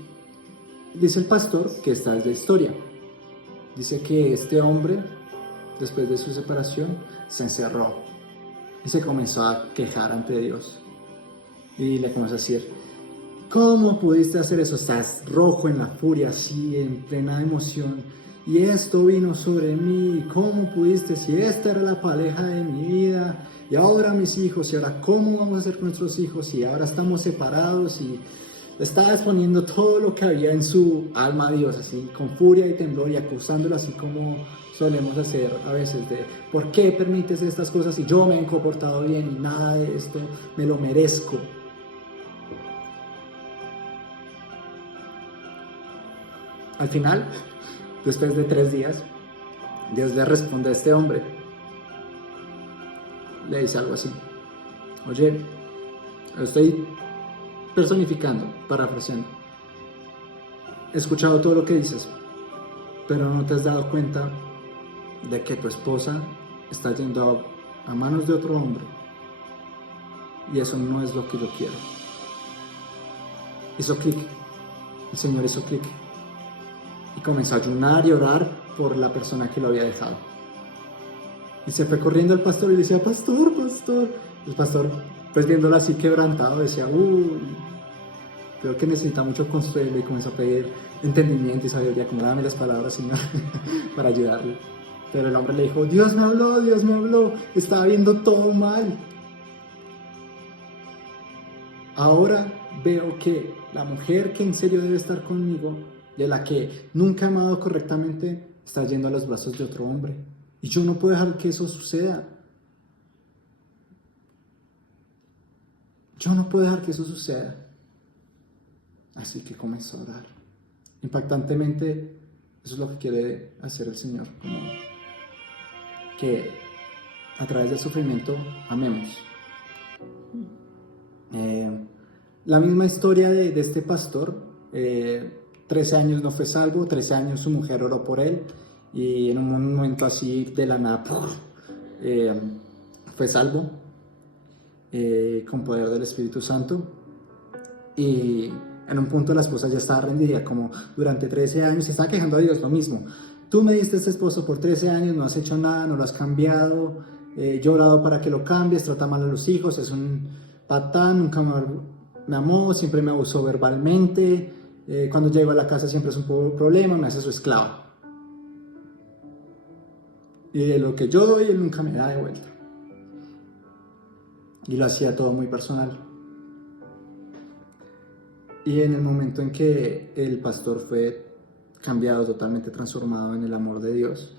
dice el pastor que esta es la historia. Dice que este hombre, después de su separación, se encerró y se comenzó a quejar ante Dios. Y le comenzó a decir: ¿cómo pudiste hacer eso? Estás rojo en la furia, así, en plena emoción. Y esto vino sobre mí. ¿Cómo pudiste? Si esta era la pareja de mi vida. Y ahora mis hijos. Y ahora, ¿cómo vamos a hacer con nuestros hijos? Y ahora estamos separados. Y estaba exponiendo todo lo que había en su alma a Dios, así, con furia y temblor, y acusándolo así como solemos hacer a veces, de ¿por qué permites estas cosas si yo me he comportado bien y nada de esto me lo merezco? Al final, después de 3 días, Dios le responde a este hombre. Le dice algo así: oye, estoy personificando, parafraseando. He escuchado todo lo que dices, pero no te has dado cuenta de que tu esposa está yendo a manos de otro hombre. Y eso no es lo que yo quiero. Hizo clic. El Señor hizo clic. Y comenzó a ayunar y orar por la persona que lo había dejado. Y se fue corriendo al pastor y le decía: pastor, pastor. El pastor, pues viéndolo así quebrantado, decía: uy, creo que necesita mucho consuelo. Y comenzó a pedir entendimiento y sabiduría, como dame las palabras, Señor, para ayudarle. Pero el hombre le dijo: Dios me habló, estaba viendo todo mal. Ahora veo que la mujer que en serio debe estar conmigo, de la que nunca he amado correctamente, está yendo a los brazos de otro hombre. Y yo no puedo dejar que eso suceda. Yo no puedo dejar que eso suceda. Así que comenzó a orar. Impactantemente, eso es lo que quiere hacer el Señor. Como que a través del sufrimiento amemos. La misma historia de este pastor. 13 años no fue salvo, 13 años su mujer oró por él, y en un momento así de la nada fue salvo con poder del Espíritu Santo. Y en un punto la esposa ya estaba rendida, como durante 13 años se estaba quejando a Dios, lo mismo: tú me diste este esposo por 13 años, no has hecho nada, no lo has cambiado, yo he orado para que lo cambies, trata mal a los hijos, es un patán, nunca me amó, siempre me abusó verbalmente, cuando llego a la casa siempre es un problema, me hace su esclavo. Y de lo que yo doy, él nunca me da de vuelta. Y lo hacía todo muy personal. Y en el momento en que el pastor fue cambiado, totalmente transformado en el amor de Dios,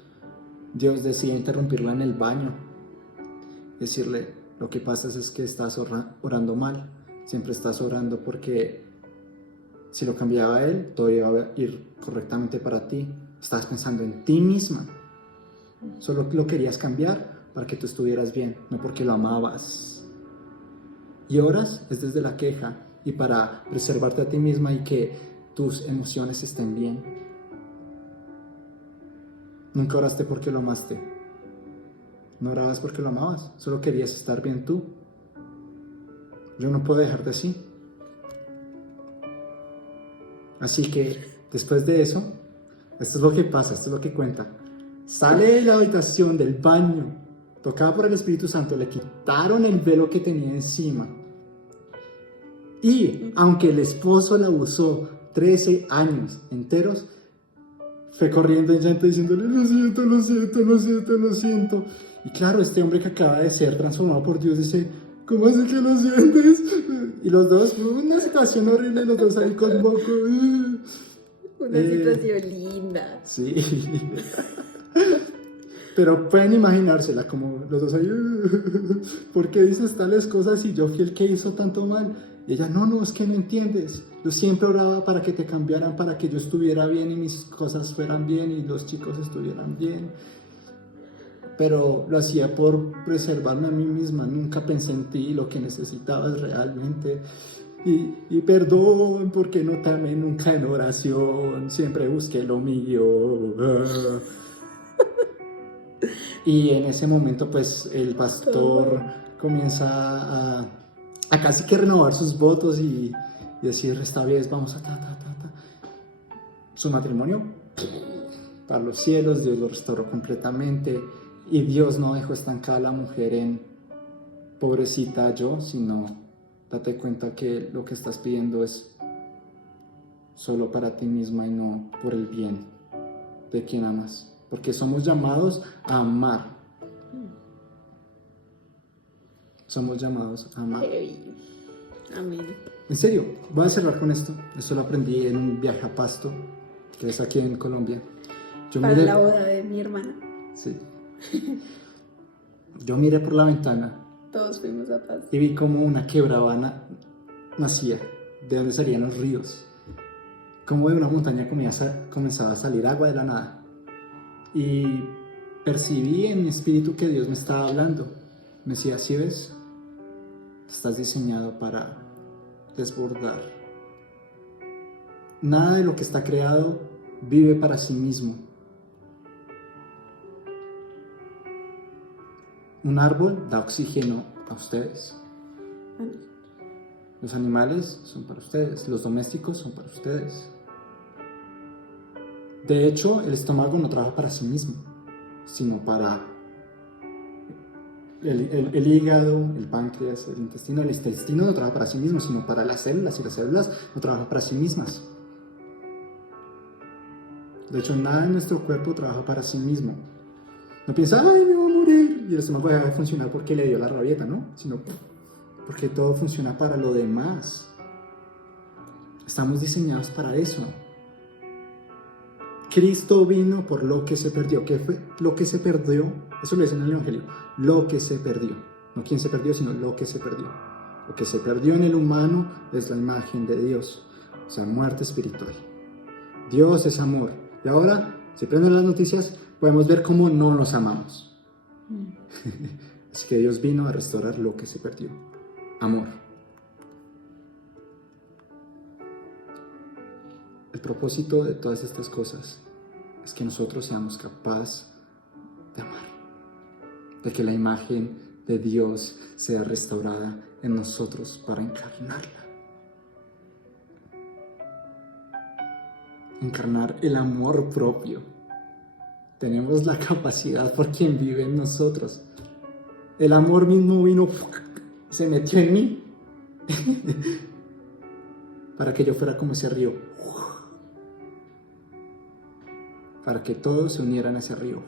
Dios decide interrumpirlo en el baño. Decirle: lo que pasa es que estás orando mal. Siempre estás orando porque si lo cambiaba a él, todo iba a ir correctamente para ti. Estabas pensando en ti misma. Solo lo querías cambiar para que tú estuvieras bien, no porque lo amabas. Y oras es desde la queja y para preservarte a ti misma y que tus emociones estén bien. Nunca oraste porque lo amaste. No orabas porque lo amabas, solo querías estar bien tú. Yo no puedo dejarte así. Así que después de eso, esto es lo que pasa, esto es lo que cuenta. Sale de la habitación, del baño, tocada por el Espíritu Santo, le quitaron el velo que tenía encima. Y aunque el esposo la abusó 13 años enteros, fue corriendo en llanto diciéndole: lo siento. Y claro, este hombre que acaba de ser transformado por Dios dice: ¿Cómo así que lo sientes? Y los dos, una situación horrible, los dos ahí con moco. Una situación linda. Sí. Pero pueden imaginársela como los dos ahí. ¿Por qué dices tales cosas y yo fui el que hizo tanto mal? Y ella, no, es que no entiendes. Yo siempre oraba para que te cambiaran, para que yo estuviera bien y mis cosas fueran bien y los chicos estuvieran bien. Pero lo hacía por preservarme a mí misma. Nunca pensé en ti, lo que necesitabas realmente. Y perdón porque no te amé nunca en oración. Siempre busqué lo mío. Y en ese momento pues el pastor comienza a casi que renovar sus votos y decir, esta vez vamos a ta. Su matrimonio para los cielos, Dios lo restauró completamente y Dios no dejó estancada a la mujer en pobrecita yo, sino date cuenta que lo que estás pidiendo es solo para ti misma y no por el bien de quien amas. Porque somos llamados a amar. Somos llamados a amar. Amén. En serio, voy a cerrar con esto. Esto lo aprendí en un viaje a Pasto, que es aquí en Colombia. Para la boda de mi hermana. Sí. Yo miré por la ventana. Todos fuimos a Pasto. Y vi como una quebrabana nacía, de donde salían los ríos. Como de una montaña comenzaba a salir agua de la nada. Y percibí en mi espíritu que Dios me estaba hablando. Me decía, ¿sí ves? Estás diseñado para desbordar. Nada de lo que está creado vive para sí mismo. Un árbol da oxígeno a ustedes. Los animales son para ustedes. Los domésticos son para ustedes. De hecho, el estómago no trabaja para sí mismo, sino para el hígado, el páncreas, el intestino. El intestino no trabaja para sí mismo, sino para las células, y las células no trabajan para sí mismas. De hecho, nada en nuestro cuerpo trabaja para sí mismo. No piensa, ¡ay, me voy a morir! Y el estómago deja de funcionar porque le dio la rabieta, ¿no? Sino porque todo funciona para lo demás. Estamos diseñados para eso. Cristo vino por lo que se perdió. ¿Qué fue lo que se perdió? Eso lo dice en el Evangelio. Lo que se perdió. No quién se perdió, sino lo que se perdió. Lo que se perdió en el humano es la imagen de Dios. O sea, muerte espiritual. Dios es amor. Y ahora, si prenden las noticias, podemos ver cómo no nos amamos. Así que Dios vino a restaurar lo que se perdió. Amor. El propósito de todas estas cosas es que nosotros seamos capaces de amar, de que la imagen de Dios sea restaurada en nosotros para encarnarla. Encarnar el amor propio. Tenemos la capacidad por quien vive en nosotros. El amor mismo vino, se metió en mí para que yo fuera como ese río, para que todos se unieran a ese río.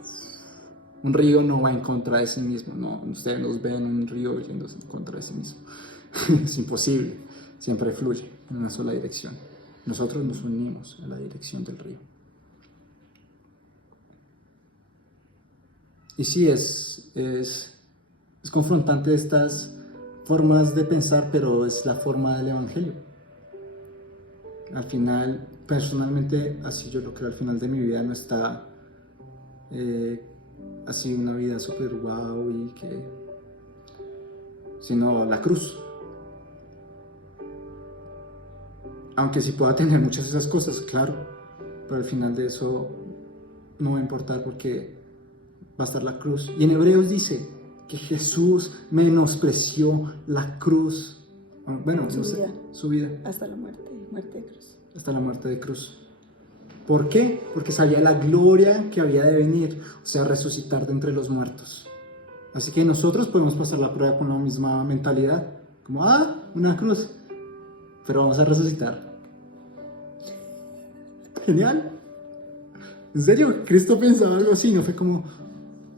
Un río no va en contra de sí mismo, no, ustedes nos ven un río yéndose en contra de sí mismo. Es imposible, siempre fluye en una sola dirección. Nosotros nos unimos a la dirección del río. Y sí, es confrontante estas formas de pensar, pero es la forma del Evangelio. Al final, personalmente, así yo lo creo, al final de mi vida no está así una vida súper guau y que... sino la cruz. Aunque sí pueda tener muchas de esas cosas, claro, pero al final de eso no va a importar porque va a estar la cruz. Y en Hebreos dice que Jesús menospreció la cruz. Bueno, su vida. Hasta la muerte de cruz. Hasta la muerte de cruz. ¿Por qué? Porque sabía la gloria que había de venir, o sea, resucitar de entre los muertos. Así que nosotros podemos pasar la prueba con la misma mentalidad, como, una cruz, pero vamos a resucitar. Genial. ¿En serio? ¿Cristo pensaba algo así? No fue como,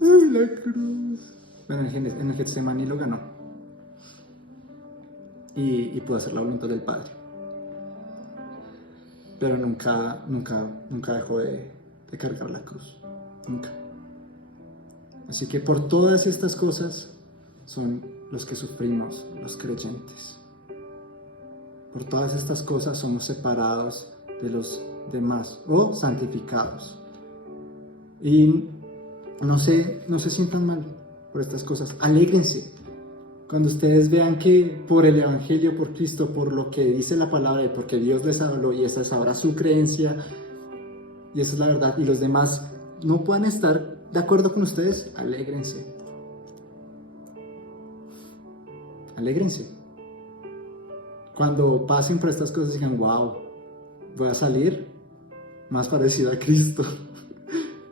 la cruz. Bueno, en el Getsemaní lo ganó. y pudo hacer la voluntad del Padre. Pero nunca dejó de cargar la cruz, nunca. Así que por todas estas cosas son los que sufrimos los creyentes. Por todas estas cosas somos separados de los demás o santificados. Y no se sientan mal por estas cosas, alégrense. Cuando ustedes vean que por el Evangelio, por Cristo, por lo que dice la palabra y porque Dios les habló y esa es ahora su creencia y esa es la verdad y los demás no puedan estar de acuerdo con ustedes, alégrense. Alégrense. Cuando pasen por estas cosas digan, wow, voy a salir más parecido a Cristo.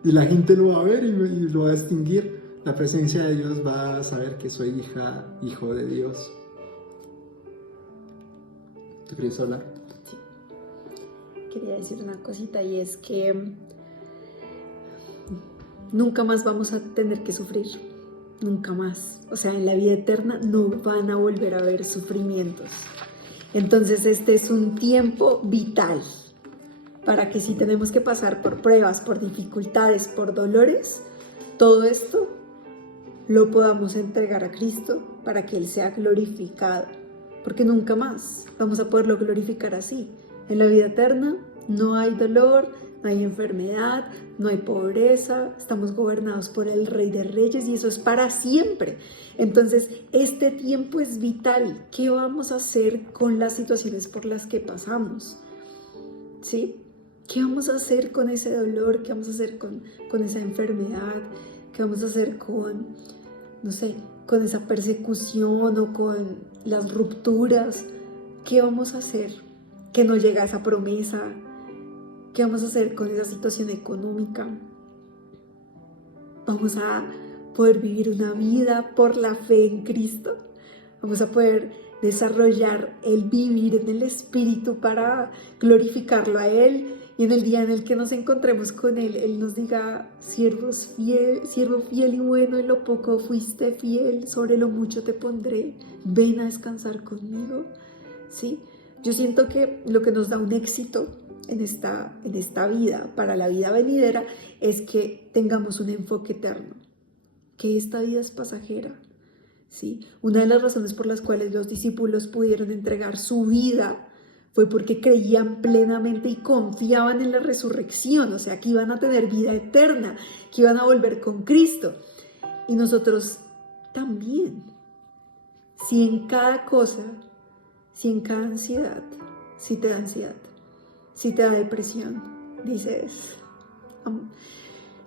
Y la gente lo va a ver y lo va a distinguir. La presencia de Dios va a saber que soy hijo de Dios. ¿Tú querías hablar? Sí. Quería decir una cosita y es que nunca más vamos a tener que sufrir. Nunca más. O sea, en la vida eterna no van a volver a haber sufrimientos. Entonces este es un tiempo vital para que si tenemos que pasar por pruebas, por dificultades, por dolores, todo esto lo podamos entregar a Cristo para que Él sea glorificado, porque nunca más vamos a poderlo glorificar así. En la vida eterna no hay dolor, no hay enfermedad, no hay pobreza, estamos gobernados por el Rey de Reyes y eso es para siempre. Entonces, este tiempo es vital. ¿Qué vamos a hacer con las situaciones por las que pasamos? ¿Sí? ¿Qué vamos a hacer con ese dolor? ¿Qué vamos a hacer con esa enfermedad? ¿Qué vamos a hacer con, no sé, con esa persecución o con las rupturas? ¿Qué vamos a hacer? Que no llega esa promesa. ¿Qué vamos a hacer con esa situación económica? Vamos a poder vivir una vida por la fe en Cristo. Vamos a poder desarrollar el vivir en el Espíritu para glorificarlo a Él. Y en el día en el que nos encontremos con Él, Él nos diga, siervo fiel y bueno, en lo poco fuiste fiel, sobre lo mucho te pondré, ven a descansar conmigo. ¿Sí? Yo siento que lo que nos da un éxito en esta vida, para la vida venidera, es que tengamos un enfoque eterno, que esta vida es pasajera. ¿Sí? Una de las razones por las cuales los discípulos pudieron entregar su vida fue porque creían plenamente y confiaban en la resurrección, o sea, que iban a tener vida eterna, que iban a volver con Cristo. Y nosotros también. Si en cada cosa, si en cada ansiedad, si te da ansiedad, si te da depresión, dices,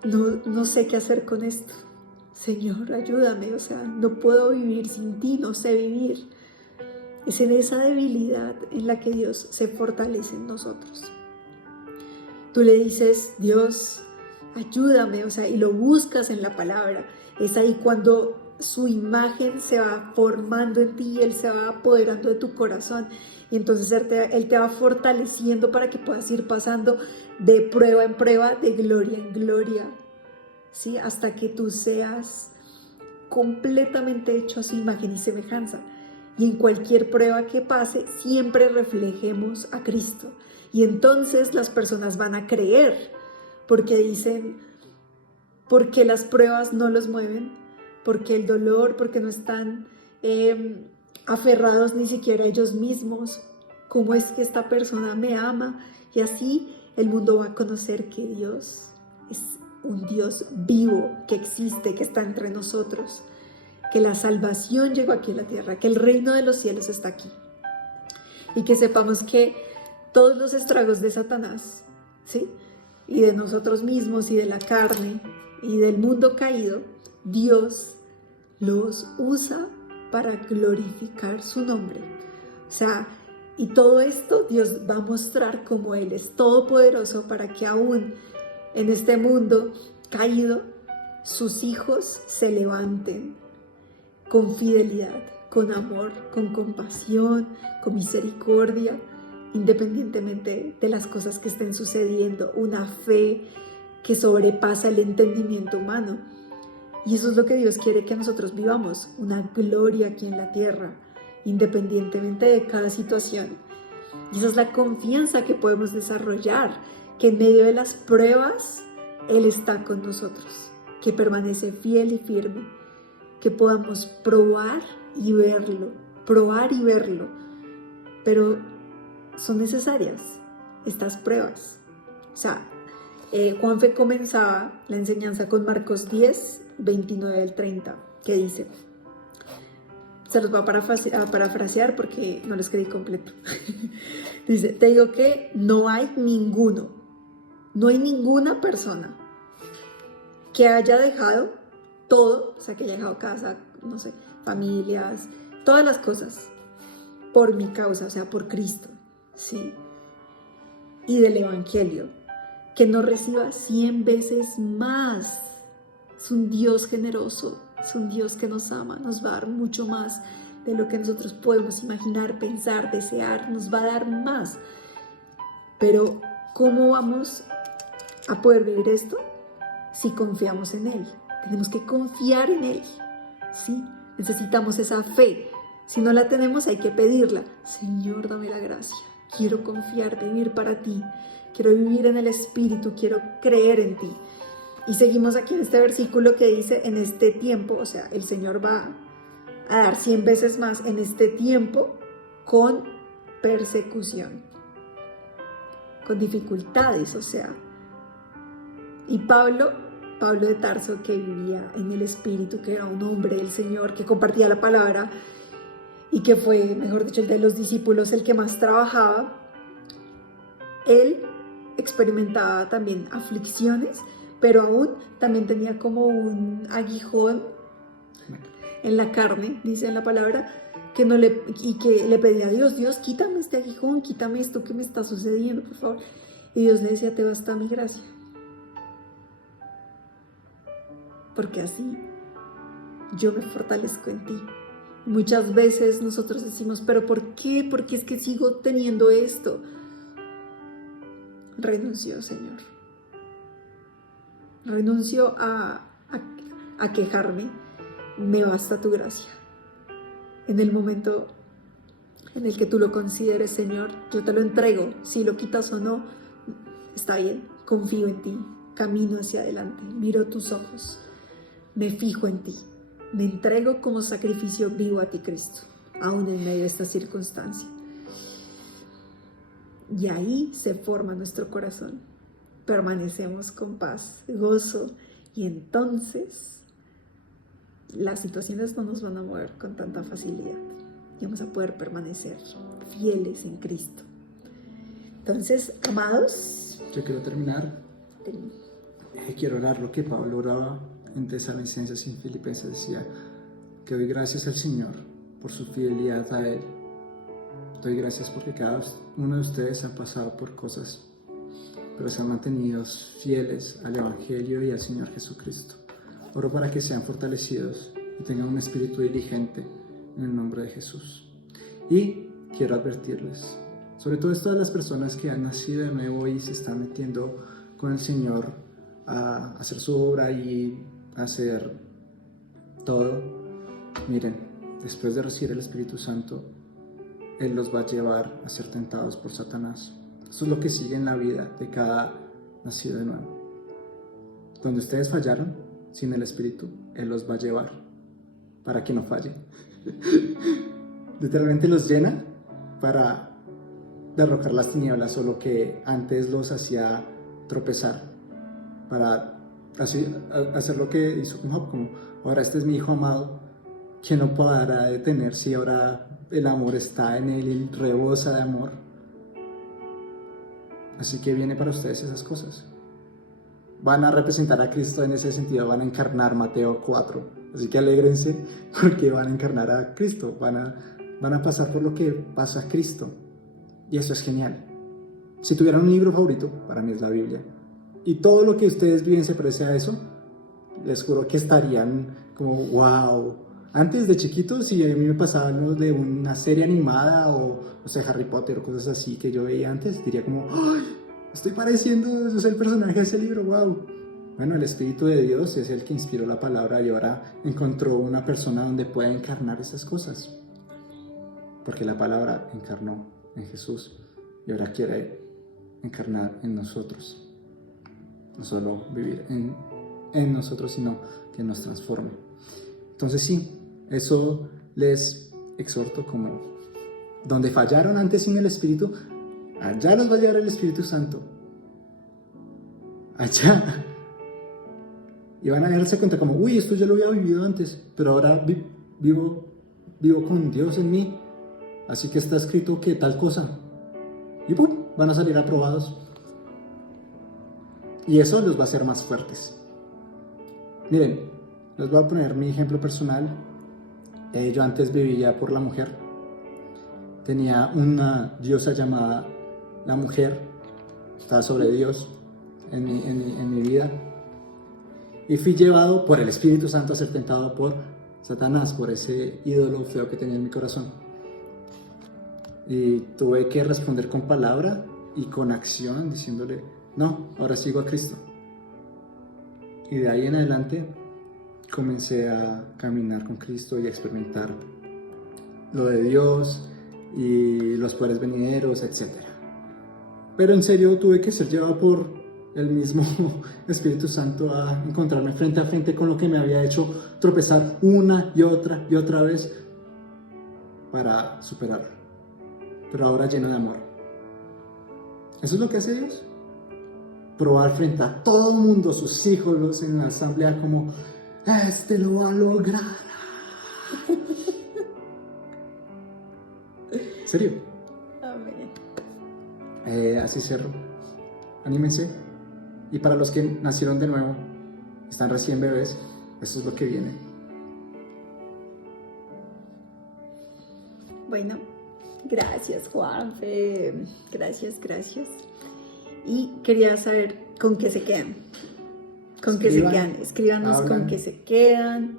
no sé qué hacer con esto. Señor, ayúdame, o sea, no puedo vivir sin ti, no sé vivir. Es en esa debilidad en la que Dios se fortalece en nosotros. Tú le dices, Dios, ayúdame, o sea, y lo buscas en la palabra. Es ahí cuando su imagen se va formando en ti, Él se va apoderando de tu corazón. Y entonces Él te va fortaleciendo para que puedas ir pasando de prueba en prueba, de gloria en gloria, ¿sí? Hasta que tú seas completamente hecho a su imagen y semejanza. Y en cualquier prueba que pase, siempre reflejemos a Cristo. Y entonces las personas van a creer, porque dicen, ¿por qué las pruebas no los mueven? ¿Por qué el dolor? ¿Por qué no están aferrados ni siquiera a ellos mismos? ¿Cómo es que esta persona me ama? Y así el mundo va a conocer que Dios es un Dios vivo, que existe, que está entre nosotros, que la salvación llegó aquí a la tierra, que el reino de los cielos está aquí. Y que sepamos que todos los estragos de Satanás, ¿sí? Y de nosotros mismos y de la carne y del mundo caído, Dios los usa para glorificar su nombre. O sea, y todo esto Dios va a mostrar cómo Él es todopoderoso para que aún en este mundo caído, sus hijos se levanten con fidelidad, con amor, con compasión, con misericordia, independientemente de las cosas que estén sucediendo, una fe que sobrepasa el entendimiento humano. Y eso es lo que Dios quiere que nosotros vivamos, una gloria aquí en la tierra, independientemente de cada situación. Y esa es la confianza que podemos desarrollar, que en medio de las pruebas Él está con nosotros, que permanece fiel y firme, que podamos probar y verlo, pero son necesarias estas pruebas. O sea, Juanfe comenzaba la enseñanza con Marcos 10, 29 al 30, que dice, se los voy a parafrasear porque no lo escribí completo. Dice, te digo que no hay ninguna persona que haya dejado todo, o sea, que haya dejado casa, no sé, familias, todas las cosas, por mi causa, o sea, por Cristo, ¿sí? Y del Evangelio, que no reciba 100 veces más. Es un Dios generoso, es un Dios que nos ama, nos va a dar mucho más de lo que nosotros podemos imaginar, pensar, desear, nos va a dar más. Pero, ¿cómo vamos a poder vivir esto? Si confiamos en Él. Tenemos que confiar en Él, ¿sí? Necesitamos esa fe. Si no la tenemos, hay que pedirla. Señor, dame la gracia. Quiero confiar, vivir para ti. Quiero vivir en el Espíritu, quiero creer en ti. Y seguimos aquí en este versículo que dice, en este tiempo, o sea, el Señor va a dar 100 veces más en este tiempo con persecución, con dificultades, o sea. Y Pablo de Tarso, que vivía en el Espíritu, que era un hombre del Señor, que compartía la palabra y que fue, mejor dicho, el de los discípulos, el que más trabajaba, él experimentaba también aflicciones, pero aún también tenía como un aguijón en la carne, dice en la palabra, que le pedía a Dios, Dios, quítame este aguijón, quítame esto que me está sucediendo, por favor. Y Dios le decía, te basta mi gracia. Porque así yo me fortalezco en ti. Muchas veces nosotros decimos, pero ¿por qué? Porque es que sigo teniendo esto. Renuncio, Señor. Renuncio a quejarme. Me basta tu gracia. En el momento en el que tú lo consideres, Señor, yo te lo entrego. Si lo quitas o no, está bien. Confío en ti. Camino hacia adelante. Miro tus ojos. Me fijo en ti. Me entrego como sacrificio vivo a ti, Cristo, aún en medio de esta circunstancia. Y ahí se forma nuestro corazón. Permanecemos con paz, gozo, y entonces las situaciones no nos van a mover con tanta facilidad. Y vamos a poder permanecer fieles en Cristo. Entonces, amados, yo quiero terminar. Quiero orar lo que Pablo oraba en Tesalonicenses y en Filipenses. Decía que doy gracias al Señor por su fidelidad a Él. Doy gracias porque cada uno de ustedes ha pasado por cosas, pero se han mantenido fieles al Evangelio y al Señor Jesucristo. Oro para que sean fortalecidos y tengan un espíritu diligente en el nombre de Jesús. Y quiero advertirles, sobre todo todas las personas que han nacido de nuevo y se están metiendo con el Señor a hacer su obra y a hacer todo. Miren, después de recibir el Espíritu Santo, Él los va a llevar a ser tentados por Satanás. Eso es lo que sigue en la vida de cada nacido de nuevo. Donde ustedes fallaron, sin el Espíritu, Él los va a llevar para que no fallen. Literalmente los llena para derrocar las tinieblas o lo que antes los hacía tropezar, para hacer lo que hizo con Job, como ahora este es mi hijo amado, que no podrá detener si ahora el amor está en él y rebosa de amor. Así que viene para ustedes esas cosas. Van a representar a Cristo en ese sentido, van a encarnar Mateo 4. Así que alégrense porque van a encarnar a Cristo, van a pasar por lo que pasa a Cristo. Y eso es genial. Si tuvieran un libro favorito, para mí es la Biblia. Y todo lo que ustedes viven se parece a eso, les juro que estarían como wow. Antes de chiquitos, si a mí me pasaba algo de una serie animada o sea, Harry Potter o cosas así que yo veía antes, diría como, ¡ay! Estoy pareciendo, yo soy el personaje de ese libro, wow. Bueno, el Espíritu de Dios es el que inspiró la palabra y ahora encontró una persona donde pueda encarnar esas cosas. porque la palabra encarnó en Jesús y ahora quiere encarnar en nosotros. No solo vivir en nosotros, sino que nos transforme. Entonces sí, eso les exhorto, como donde fallaron antes sin el Espíritu, allá los va a llevar el Espíritu Santo. Allá. Y van a darse cuenta como, uy, esto ya lo había vivido antes, pero ahora vivo con Dios en mí. Así que está escrito que tal cosa. Y ¡pum!, van a salir aprobados. Y eso los va a hacer más fuertes. Miren, les voy a poner mi ejemplo personal. Yo antes vivía por la mujer. Tenía una diosa llamada la mujer. Estaba sobre Dios en mi vida. Y fui llevado por el Espíritu Santo a ser tentado por Satanás, por ese ídolo feo que tenía en mi corazón. Y tuve que responder con palabra y con acción, diciéndole, no, ahora sigo a Cristo. Y de ahí en adelante comencé a caminar con Cristo y a experimentar lo de Dios y los poderes venideros, etc. Pero en serio tuve que ser llevado por el mismo Espíritu Santo a encontrarme frente a frente con lo que me había hecho tropezar una y otra vez para superarlo. Pero ahora lleno de amor. Eso es lo que hace Dios. Probar frente a todo el mundo, sus hijos en la asamblea, como, este lo va a lograr. ¿En serio? Amén. Así cerro. Anímense. Y para los que nacieron de nuevo, están recién bebés, eso es lo que viene. Bueno, gracias, Juanfe. Gracias. Y quería saber con qué se quedan. ¿Con qué se quedan? Escríbanos Hablan. con qué se quedan.